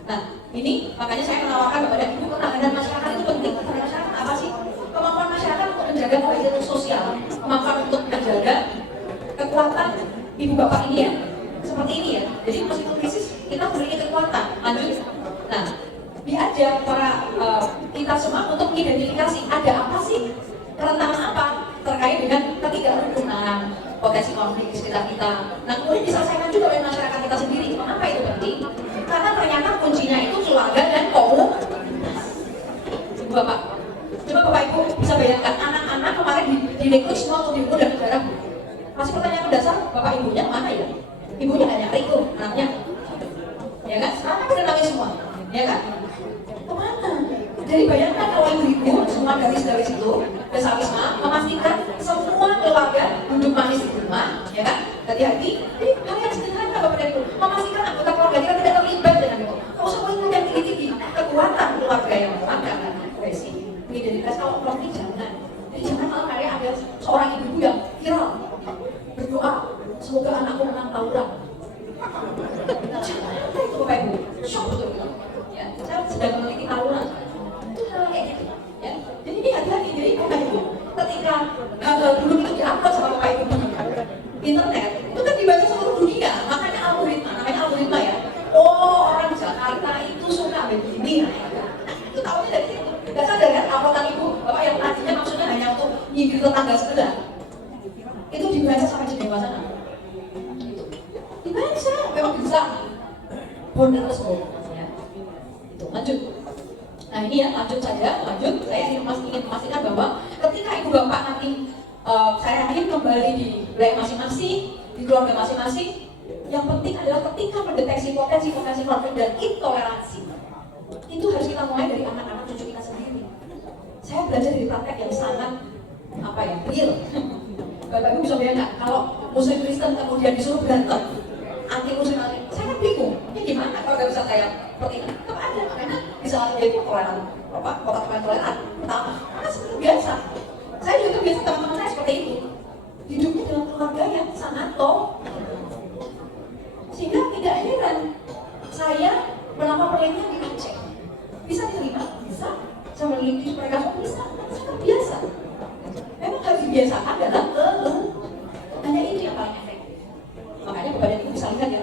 Nah ini makanya saya menawarkan kepada Ibu, ketahanan masyarakat itu penting. Ketahanan masyarakat apa sih? Kemampuan masyarakat untuk menjaga kohesi sosial, kemampuan untuk menjaga kekuatan ibu bapak ini ya, seperti ini ya. Jadi meskipun krisis kita memiliki kekuatan. Lanjut. Nah diajak para kita semua untuk identifikasi ada apa sih, kerentanan apa terkait dengan ketidakrukunan, potensi konflik di sekitar kita. Nah kemudian diselesaikan juga oleh masyarakat kita sendiri. Kenapa itu penting? Karena ternyata kuncinya itu keluarga dan komunitas. Bapak, coba Bapak Ibu bisa bayangkan anak-anak kemarin direkrut semua untuk dibunuh dan negara. Masih pertanyaan mendasar, Bapak Ibunya kemana ya? Ibunya nggak nyari itu anaknya, ya kan? Sekarang udah nangis semua, ya kan? Kemana? Jadi bayangkan kalau ibu-ibu semua dari situ, Desa Wisma memastikan semua keluarga duduk manis di rumah, ya kan? Hati-hati. Hal yang sederhana Bapak dan Ibu, memastikan anggota keluarga kita tidak terlibat dengan itu. Kalau semua itu yang tinggi-tinggi, kekuatan keluarga yang merupakan kohesi, identitas kalau konflik jangan. Jadi jangan malah kayak ada seorang ibu yang viral berdoa, semoga anakku menang tawuran. Jangan itu Bapak Ibu, shock betul. Ya, saya sedang meneliti tawuran. Itu hal kayak gitu. Ya. Jadi ini hati-hati, jadi Bapak Ibu ketika hal-hal dulu itu diupload sama Bapak Ibu di internet, itu kan dibaca seluruh dunia, makanya algoritma, namanya algoritma ya. Oh orang Jakarta itu suka begini, itu tahunya dari situ. Gak sadar kan uploadan Ibu, Bapak yang tadinya maksudnya hanya untuk nyindir tetangga sebelah, itu dibaca sampai di dewasa. Dibaca, memang bisa border tersebut. Ya. Itu lanjut. Nah ini ya lanjut saja, lanjut. Saya ingin memastikan bahwa ketika ibu bapak nanti saya ingin kembali di wilayah masing-masing, di keluarga masing-masing, yang penting adalah ketika mendeteksi potensi konflik dan intoleransi, itu harus kita mulai dari anak-anak cucu kita sendiri. Saya belajar dari praktek yang sangat real. Bapak Ibu bisa bayangkan kalau Muslim Kristen kemudian disuruh berantem anti Muslim, saya kan bingung. Ini gimana kalau nggak bisa saya seperti ini? Itu ada, karena bisa jadi toleran, kota toleran. Pertama, karena seperti biasa. Saya juga biasa teman-teman saya seperti itu. Hidupnya dengan keluarga yang sangat top. Sehingga tidak heran saya melamar perlindungan di Aceh. Bisa diterima? Bisa. Saya meneliti mereka semua bisa. Sangat biasa. Memang harus dibiasakan dalam keluh. Hanya itu yang paling efektif. Makanya kepada Ibu bisa lihat ya,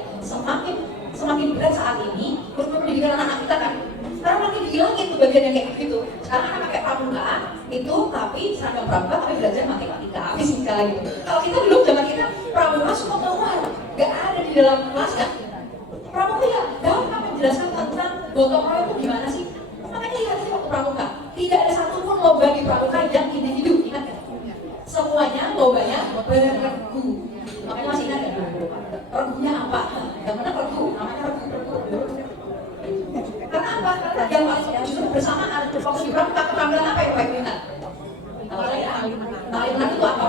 semakin berat saat ini pendidikan anak-anak kita kan. Sekarang makin dihilangin tuh bagian yang kayak gitu. Sekarang anak pakai pramuka itu, tapi seragam pramuka tapi belajar matematika, fisika gitu. Kalau kita dulu zaman kita pramuka semua keluar, nggak ada di dalam kelas kan. Pramuka ya gampang menjelaskan tentang gotong royong itu gimana sih. Makanya lihat waktu pramuka, tidak ada satupun lomba di pramuka yang individu, ingat kan? Semuanya lombanya berregu. Makanya masih ingat kan? Regunya apa? Yang mana regu? Namanya regu. Karena apa? Karena yang paling justru bersamaan waktu di pramuka keterampilan apa yang baik ingat? Tali menang itu apa?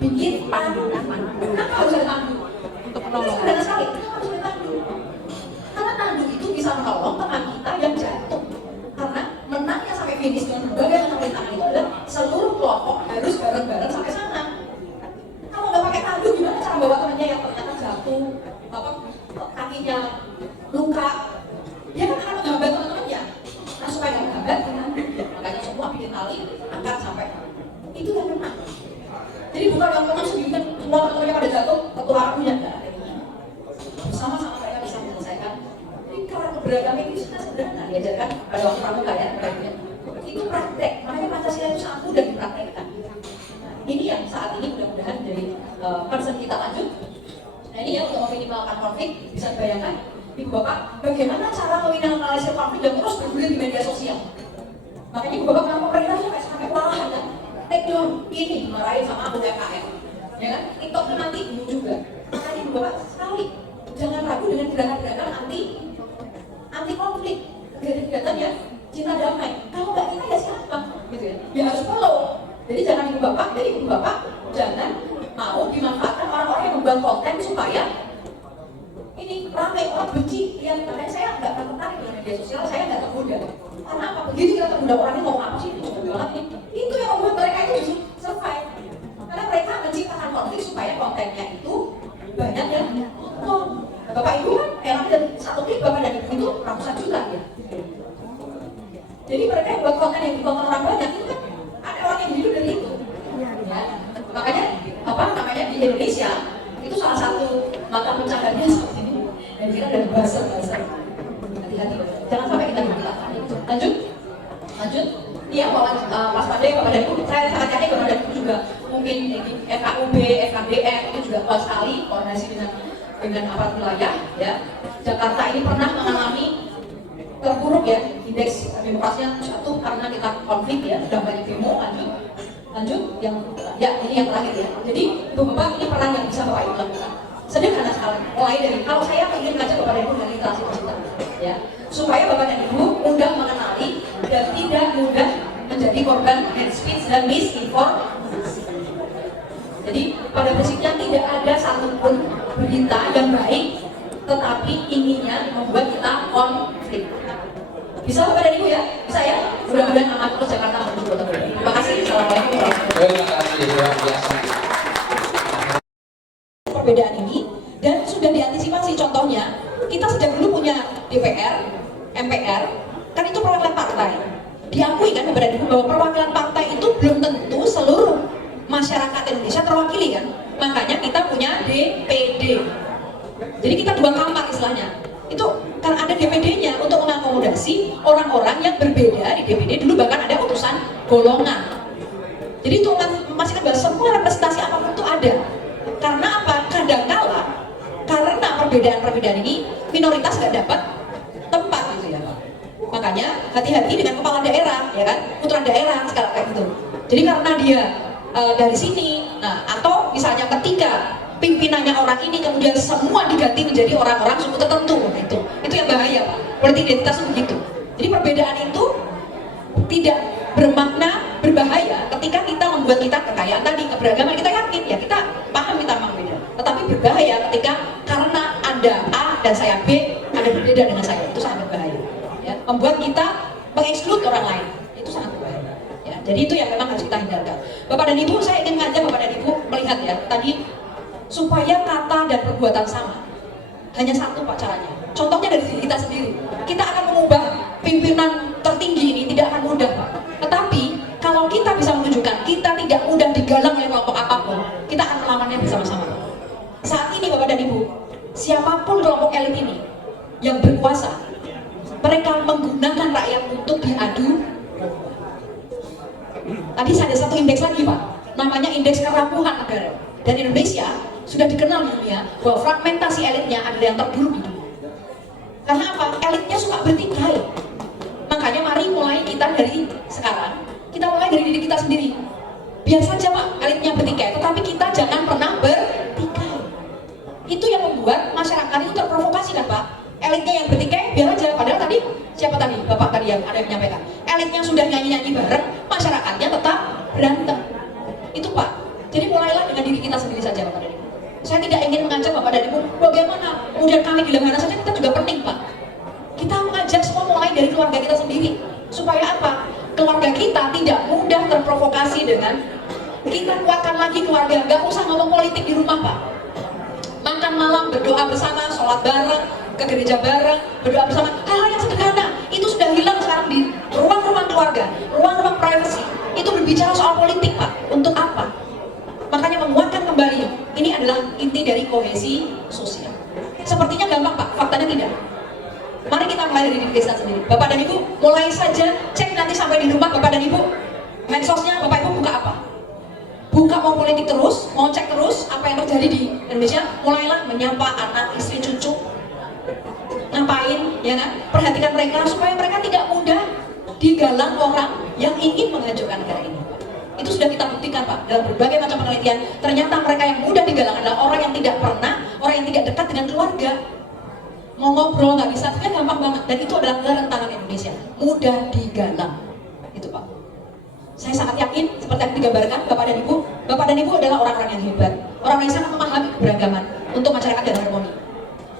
Bikin pandu. Kenapa harus ada pandu? Untuk menolong. Sederhana sekali. Kenapa harus ada pandu? Karena pandu itu bisa menolong teman kita yang jatuh. Karena menangnya sampai finish dengan berbagai macam rintangan itu adalah seluruh kelompok harus bareng-bareng sampai sana. Kalau nggak pakai pandu, gimana cara bawa temannya yang ternyata jatuh, kakinya luka? Dia kan akan menghambat teman-temannya. Nah supaya nggak menghambat, makanya semua bikin tali, angkat sampai itu yang menang. Jadi bukan yang menang sendirian, semua teman-temannya pada jatuh, satu harapunya nggak ada. Bersama-sama mereka bisa menyelesaikan. Jadi karena keberagaman itu sederhana diajarkan pada waktu pramuka ya, itu praktek. Makanya Pancasila itu sangat mudah dipraktekkan. Nah, ini yang saat ini mudah-mudahan jadi concern kita lanjut. Nah ini ya untuk meminimalkan konflik, bisa dibayangkan Ibu Bapak, bagaimana cara meminimalisir konflik yang terus bergulir di media sosial? Makanya Ibu Bapak bilang pemerintah tuh kayak sampai kewalahan kan? Take down ini dimarahin sama UMKM, ya kan? TikTok itu nanti dulu juga. Makanya Ibu Bapak sekali jangan ragu dengan gerakan-gerakan anti konflik, kegiatan ya cinta damai. Kalau nggak kita ya siapa, gitu ya? Ya harus follow. Jadi jangan Ibu Bapak jangan mau dimanfaatkan orang-orang yang membuat konten supaya ini ramai orang benci. Yang makanya saya nggak tertarik dengan media sosial, saya nggak tergoda. Karena apa? Begitu kita tergoda orang ini mau apa sih? Itu yang membuat mereka itu justru survive. Karena mereka menciptakan konflik supaya kontennya itu banyak yang nonton. Bapak Ibu kan enak dan satu klik Bapak dan Ibu itu ratusan juta ya. Jadi mereka yang buat konten yang ditonton orang banyak itu kan ada orang yang hidup dari itu. Ya. Makanya di Indonesia itu salah satu mata pencahariannya seperti ini. Dan kita dari bahasa. Hati-hati, jangan sampai kita dibilangkan itu. Lanjut. Iya, Mas Pade, Bapak dan Ibu, saya sangat yakin Bapak dan Ibu juga mungkin FKUB, FKDF itu juga kuat sekali koordinasi dengan aparat wilayah. Ya, Jakarta ini pernah mengalami terburuk ya, indeks demokrasinya jatuh karena kita konflik ya, sudah banyak demo. Lanjut ini yang terakhir ya. Jadi Ibu Bapak ini peran yang bisa Bapak Ibu lakukan sederhana sekali, mulai dari kalau saya ingin mengajak Bapak dan Ibu dari literasi digital ya, supaya Bapak dan Ibu mudah mengenali dan tidak mudah menjadi korban hate speech dan misinformasi. Jadi pada prinsipnya tidak ada satupun berita yang baik tetapi inginnya membuat kita konflik. Bisa Bapak dan Ibu ya? Bisa ya? Mudah-mudahan aman terus Jakarta menuju Kota Baru. Terima kasih. Assalamualaikum warahmatullahi wabarakatuh. Terima kasih, luar biasa. Perbedaan ini dan sudah diantisipasi. Contohnya, kita sejak dulu punya DPR, MPR, kan itu perwakilan partai. Diakui kan Bapak dan Ibu bahwa perwakilan partai itu belum tentu seluruh masyarakat Indonesia terwakili kan. Makanya kita punya DPD. Jadi kita dua kamar istilahnya. Itu kan ada DPD-nya untuk mengakomodasi orang-orang yang berbeda di DPD. Dulu bahkan ada utusan golongan. Jadi untuk memastikan bahwa semua representasi apapun itu ada. Karena apa? Kadangkala karena perbedaan-perbedaan ini minoritas nggak dapat tempat gitu ya. Makanya hati-hati dengan kepala daerah, ya kan? Putra daerah segala kayak gitu. Jadi karena dia dari sini, nah atau misalnya ketika pimpinannya orang ini kemudian semua diganti menjadi orang-orang suku tertentu, itu yang bahaya Pak. Politik identitas itu begitu. Jadi perbedaan itu tidak bermakna berbahaya ketika kita membuat kita kekayaan tadi, keberagaman kita yakin ya kita paham kita memang beda. Tetapi berbahaya ketika karena Anda A dan saya B, Anda berbeda dengan saya, itu sangat berbahaya. Ya, membuat kita mengeksklud orang lain, itu sangat berbahaya. Ya, jadi itu yang memang harus kita hindarkan. Bapak dan Ibu, saya ingin mengajak Bapak dan Ibu melihat ya tadi supaya kata dan perbuatan sama. Hanya satu Pak caranya. Contohnya dari diri kita sendiri. Kita akan mengubah pimpinan tertinggi ini tidak akan mudah Pak. Tetapi kalau kita bisa menunjukkan kita tidak mudah digalang oleh kelompok apapun, kita akan melawannya bersama-sama. Saat ini Bapak dan Ibu, siapapun kelompok elit ini yang berkuasa, mereka menggunakan rakyat untuk diadu. Tadi ada satu indeks lagi Pak, namanya indeks kerapuhan negara. Dan Indonesia sudah dikenal di dunia bahwa fragmentasi elitnya adalah yang terburuk di dunia. Karena apa? Elitnya suka bertikai. Makanya mari mulai kita dari sekarang, kita mulai dari diri kita sendiri. Biar saja Pak elitnya bertikai, tetapi kita jangan pernah bertikai. Itu yang membuat masyarakat itu terprovokasi kan Pak. Elitnya yang bertikai biar aja, padahal tadi siapa tadi? Bapak tadi yang ada yang menyampaikan. Elitnya sudah nyanyi-nyanyi bareng, masyarakatnya tetap berantem. Itu Pak. Jadi mulailah dengan diri kita sendiri saja Bapak dan Ibu. Saya tidak ingin mengajak Bapak dan Ibu bagaimana kemudian kami di lembaga saja, kita juga penting Pak. Kita mengajak semua mulai dari keluarga kita sendiri. Supaya apa? Keluarga kita tidak mudah terprovokasi dengan kita kuatkan lagi keluarga. Gak usah ngomong politik di rumah Pak. Makan malam, berdoa bersama, sholat bareng, ke gereja bareng, berdoa bersama. Hal-hal yang sederhana itu sudah hilang sekarang di ruang-ruang keluarga, ruang-ruang privacy. Itu berbicara soal politik Pak. Untuk apa? Makanya menguatkan kembali, ini adalah inti dari kohesi sosial. Sepertinya gampang Pak, faktanya tidak. Mari kita mulai dari diri kita sendiri. Bapak dan Ibu mulai saja cek nanti sampai di rumah Bapak dan Ibu, medsosnya Bapak Ibu buka apa? Buka mau politik terus, mau cek terus apa yang terjadi di Indonesia, mulailah menyapa anak, istri, cucu. ya kan? Perhatikan mereka supaya mereka tidak mudah digalang orang yang ingin menghancurkan negara ini. Itu sudah kita buktikan Pak, dalam berbagai macam penelitian. Ternyata mereka yang mudah digalang adalah orang yang tidak pernah, orang yang tidak dekat dengan keluarga. Mau ngobrol nggak bisa, tapi gampang banget. Dan itu adalah kerentanan Indonesia, mudah digalang. Itu Pak. Saya sangat yakin, seperti yang digambarkan Bapak dan Ibu. Bapak dan Ibu adalah orang-orang yang hebat, orang yang sangat memahami keberagaman untuk masyarakat dan harmoni.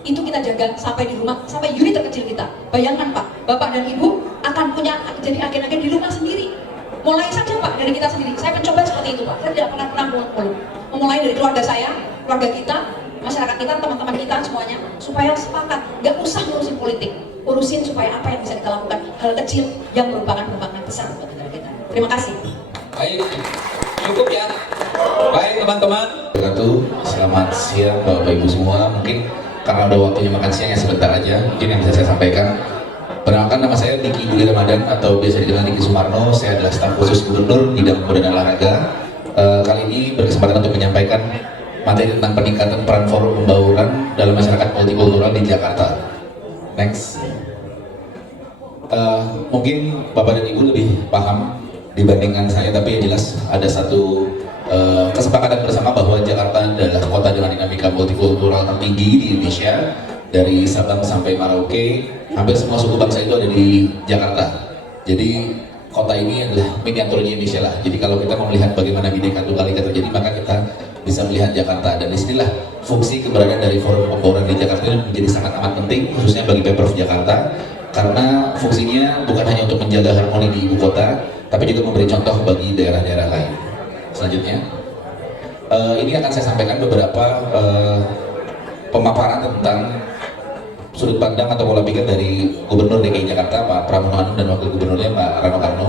Itu kita jaga sampai di rumah, sampai unit terkecil kita. Bayangkan Pak, Bapak dan Ibu akan punya jadi agen-agen di rumah sendiri. Mulai saja Pak dari kita sendiri. Saya mencoba seperti itu Pak. Saya tidak pernah muluk-muluk. Memulai dari keluarga saya, keluarga kita, masyarakat kita, teman-teman kita semuanya, supaya sepakat. Nggak usah ngurusin politik, urusin supaya apa yang bisa kita lakukan hal kecil yang merupakan perkembangan besar buat negara kita. Terima kasih. Baik, cukup ya. Baik teman-teman. Selamat siang Bapak Ibu semua. Mungkin karena udah waktunya makan siang ya sebentar aja. Mungkin yang bisa saya sampaikan. Perkenalkan, nama saya Diki Budi Ramadan atau biasa dikenal Diki Sumarno. Saya adalah staf khusus Gubernur Bidang Pemuda dan Olahraga. Kali ini berkesempatan untuk menyampaikan materi tentang peningkatan peran forum pembauran dalam masyarakat multikultural di Jakarta. Next. Mungkin Bapak dan Ibu lebih paham dibandingkan saya, tapi yang jelas ada satu kesepakatan bersama bahwa Jakarta adalah kota dengan dinamika multikultural tertinggi di Indonesia. Dari Sabang sampai Merauke, hampir semua suku bangsa itu ada di Jakarta. Jadi kota ini adalah miniaturnya Indonesia lah. Jadi kalau kita mau melihat bagaimana Bhinneka Tunggal Ika terjadi, maka kita bisa melihat Jakarta. Dan disinilah fungsi keberadaan dari forum pembauran di Jakarta ini menjadi sangat amat penting, khususnya bagi Pemprov Jakarta, karena fungsinya bukan hanya untuk menjaga harmoni di ibu kota, tapi juga memberi contoh bagi daerah-daerah lain. Selanjutnya, ini akan saya sampaikan beberapa pemaparan tentang sudut pandang atau pola pikir dari Gubernur DKI Jakarta Pak Pramono Anung dan Wakil Gubernurnya Pak Rano Karno.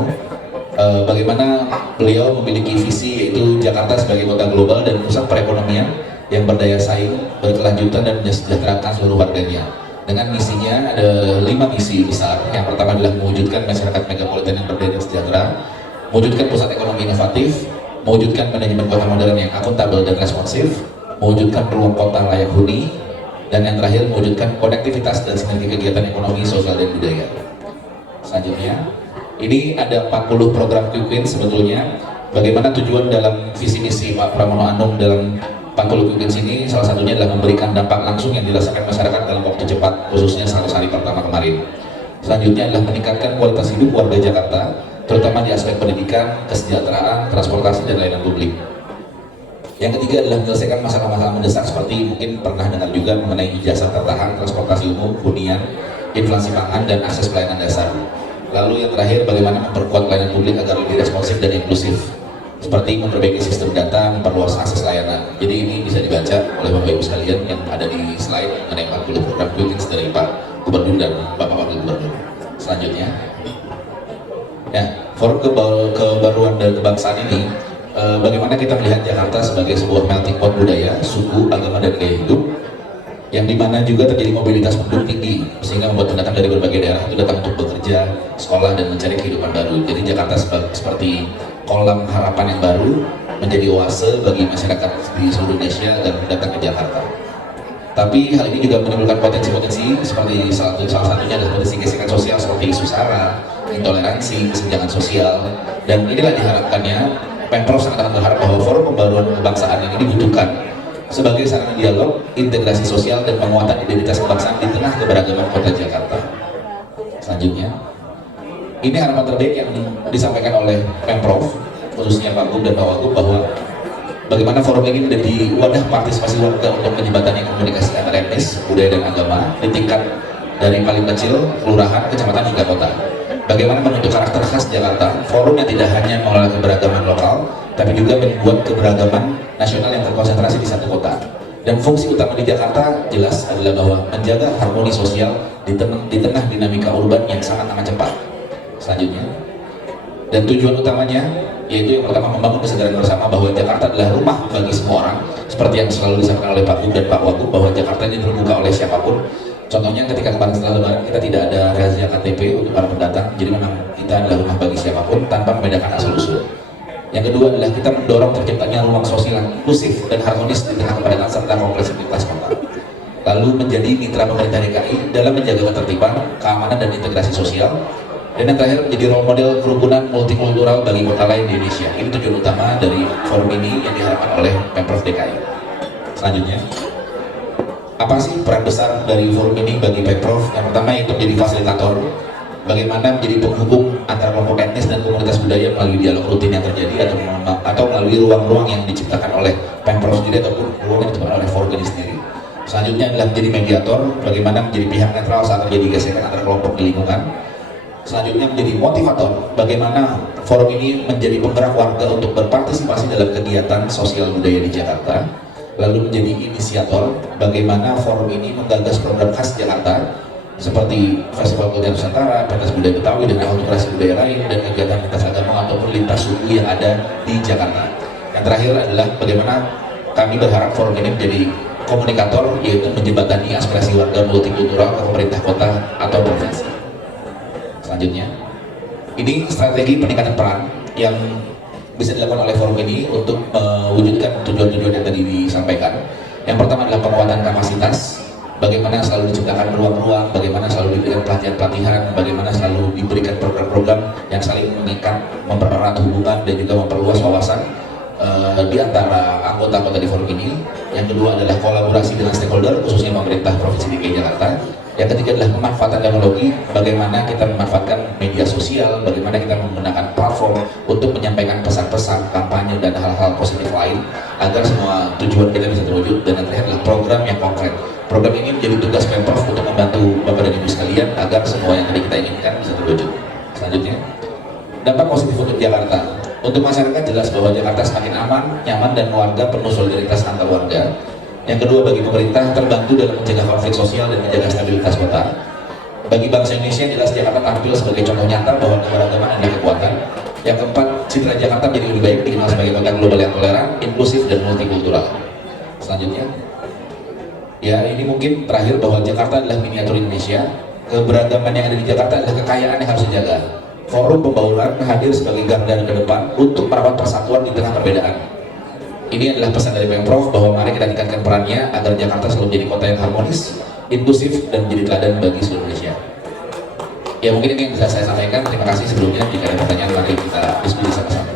Bagaimana beliau memiliki visi yaitu Jakarta sebagai kota global dan pusat perekonomian yang berdaya saing, berkelanjutan dan mensejahterakan seluruh warganya. Dengan misinya ada 5 misi besar. Yang pertama adalah mewujudkan masyarakat megapolitan yang berdaya dan sejahtera, mewujudkan pusat ekonomi inovatif, mewujudkan manajemen kota modern yang akuntabel dan responsif, mewujudkan peluang kota layak huni, dan yang terakhir mewujudkan konektivitas dan sinergi kegiatan ekonomi, sosial, dan budaya. Selanjutnya, ini ada 40 program Quick Win sebetulnya. Bagaimana tujuan dalam visi misi Pak Pramono Anung dalam 40 Quick Wins ini, salah satunya adalah memberikan dampak langsung yang dirasakan masyarakat dalam waktu cepat, khususnya 100 hari pertama kemarin. Selanjutnya adalah meningkatkan kualitas hidup warga Jakarta, terutama di aspek pendidikan, kesejahteraan, transportasi, dan layanan publik. Yang ketiga adalah menyelesaikan masalah-masalah mendesak seperti mungkin pernah dengar juga mengenai ijazah tertahan, transportasi umum, hunian, inflasi pangan, dan akses pelayanan dasar. Lalu yang terakhir, bagaimana memperkuat pelayanan publik agar lebih responsif dan inklusif, seperti memperbaiki sistem data, memperluas akses layanan. Jadi ini bisa dibaca oleh Bapak Ibu sekalian yang ada di slide mengenai 40 program Quick Wins dari Pak Gubernur dan Bapak Wakil Gubernur. Selanjutnya, ya, forum kebaruan dan kebangsaan ini, bagaimana kita melihat Jakarta sebagai sebuah melting pot budaya, suku, agama, dan gaya hidup, yang dimana juga terjadi mobilitas penduduk tinggi, sehingga membuat pendatang dari berbagai daerah itu datang untuk bekerja, sekolah, dan mencari kehidupan baru. Jadi Jakarta seperti kolam harapan yang baru, menjadi oase bagi masyarakat di seluruh Indonesia dan datang ke Jakarta. Tapi hal ini juga menimbulkan potensi-potensi seperti salah satunya adalah potensi gesekan sosial seperti isu sara, intoleransi, kesenjangan sosial, dan inilah diharapkannya Pemprov sangat berharap bahwa forum pembaruan kebangsaan ini dibutuhkan sebagai sarana dialog, integrasi sosial, dan penguatan identitas kebangsaan di tengah keberagaman kota Jakarta. Selanjutnya, ini harapan terbaik yang disampaikan oleh Pemprov, khususnya Pak Gub dan Pak Wagub, bahwa bagaimana forum ini menjadi wadah partisipasi warga untuk menjembatani komunikasi antar etnis, budaya, dan agama di tingkat dari paling kecil, kelurahan, kecamatan, hingga kota. Bagaimana membentuk karakter khas Jakarta, forum yang tidak hanya mengelola keberagaman lokal, tapi juga membuat keberagaman nasional yang terkonsentrasi di satu kota. Dan fungsi utama di Jakarta jelas adalah bahwa menjaga harmoni sosial di tengah dinamika urban yang sangat amat cepat. Selanjutnya, dan tujuan utamanya yaitu yang pertama membangun kesadaran bersama bahwa Jakarta adalah rumah bagi semua orang, seperti yang selalu disampaikan oleh Pak Gub dan Pak Wagub, bahwa Jakarta ini terbuka oleh siapapun. Contohnya ketika kemarin setelah lebaran kita tidak ada razia KTP untuk para pendatang, jadi memang kita adalah rumah bagi siapapun tanpa membedakan asal usul. Yang kedua adalah kita mendorong terciptanya ruang sosial yang inklusif dan harmonis di tengah kepadatan serta kompleksitas kota. lalu menjadi mitra pemerintah DKI dalam menjaga ketertiban, keamanan dan integrasi sosial, dan yang terakhir menjadi role model kerukunan multikultural bagi kota lain di Indonesia. Ini tujuan utama dari forum ini yang diharapkan oleh Pemprov DKI. Selanjutnya, apa sih peran besar dari forum ini bagi Pemprov? Yang pertama yaitu menjadi fasilitator, bagaimana menjadi penghubung antara kelompok etnis dan komunitas budaya melalui dialog rutin yang terjadi atau melalui ruang-ruang yang diciptakan oleh Pemprov sendiri ataupun ruang yang diciptakan oleh forum ini sendiri. Selanjutnya adalah menjadi mediator, bagaimana menjadi pihak netral saat terjadi gesekan antara kelompok di lingkungan. Selanjutnya menjadi motivator, bagaimana forum ini menjadi penggerak warga untuk berpartisipasi dalam kegiatan sosial budaya di Jakarta. Lalu menjadi inisiator, bagaimana forum ini menggagas program khas Jakarta seperti Festival Budaya Nusantara, Pentas Budaya Betawi, dan akulturasi budaya lain, dan kegiatan lintas agama ataupun lintas suku yang ada di Jakarta. Yang terakhir adalah bagaimana kami berharap forum ini menjadi komunikator, yaitu menjembatani aspirasi warga multikultural ke pemerintah kota atau provinsi. Selanjutnya, ini strategi peningkatan peran yang bisa dilakukan oleh forum ini untuk mewujudkan tujuan-tujuan yang tadi disampaikan. Yang pertama adalah penguatan kapasitas, bagaimana selalu diciptakan ruang-ruang, bagaimana selalu diberikan pelatihan-pelatihan, bagaimana selalu diberikan program-program yang saling mengikat, mempererat hubungan dan juga memperluas wawasan di antara anggota-anggota di forum ini. Yang kedua adalah kolaborasi dengan stakeholder, khususnya pemerintah Provinsi DKI Jakarta. Yang ketiga adalah pemanfaatan teknologi, bagaimana kita memanfaatkan media sosial, bagaimana kita menggunakan platform untuk menyampaikan pesan-pesan, kampanye, dan hal-hal positif lain agar semua tujuan kita bisa terwujud. Dan yang terakhir adalah program yang konkret. Program ini menjadi tugas Pemprov untuk membantu Bapak dan Ibu sekalian agar semua yang tadi kita inginkan bisa terwujud. Selanjutnya, dampak positif untuk Jakarta. Untuk masyarakat jelas bahwa Jakarta semakin aman, nyaman, dan warga penuh solidaritas antar warga. Yang kedua, bagi pemerintah terbantu dalam mencegah konflik sosial dan menjaga stabilitas kota. Bagi bangsa Indonesia jelas Jakarta tampil sebagai contoh nyata bahwa keberagaman adalah kekuatan. Yang keempat, citra Jakarta menjadi lebih baik, dikenal sebagai kota global yang toleran, inklusif, dan multikultural. Selanjutnya, ya ini mungkin terakhir bahwa Jakarta adalah miniatur Indonesia. Keberagaman yang ada di Jakarta adalah kekayaan yang harus dijaga. Forum Pembauran hadir sebagai garda ke depan untuk merawat persatuan di tengah perbedaan. Ini adalah pesan dari Pemprov bahwa mari kita tingkatkan perannya agar Jakarta selalu menjadi kota yang harmonis, inklusif, dan menjadi teladan bagi seluruh Indonesia. Ya mungkin ini yang bisa saya sampaikan. Terima kasih sebelumnya. Jika ada pertanyaan mari kita diskusi sama-sama.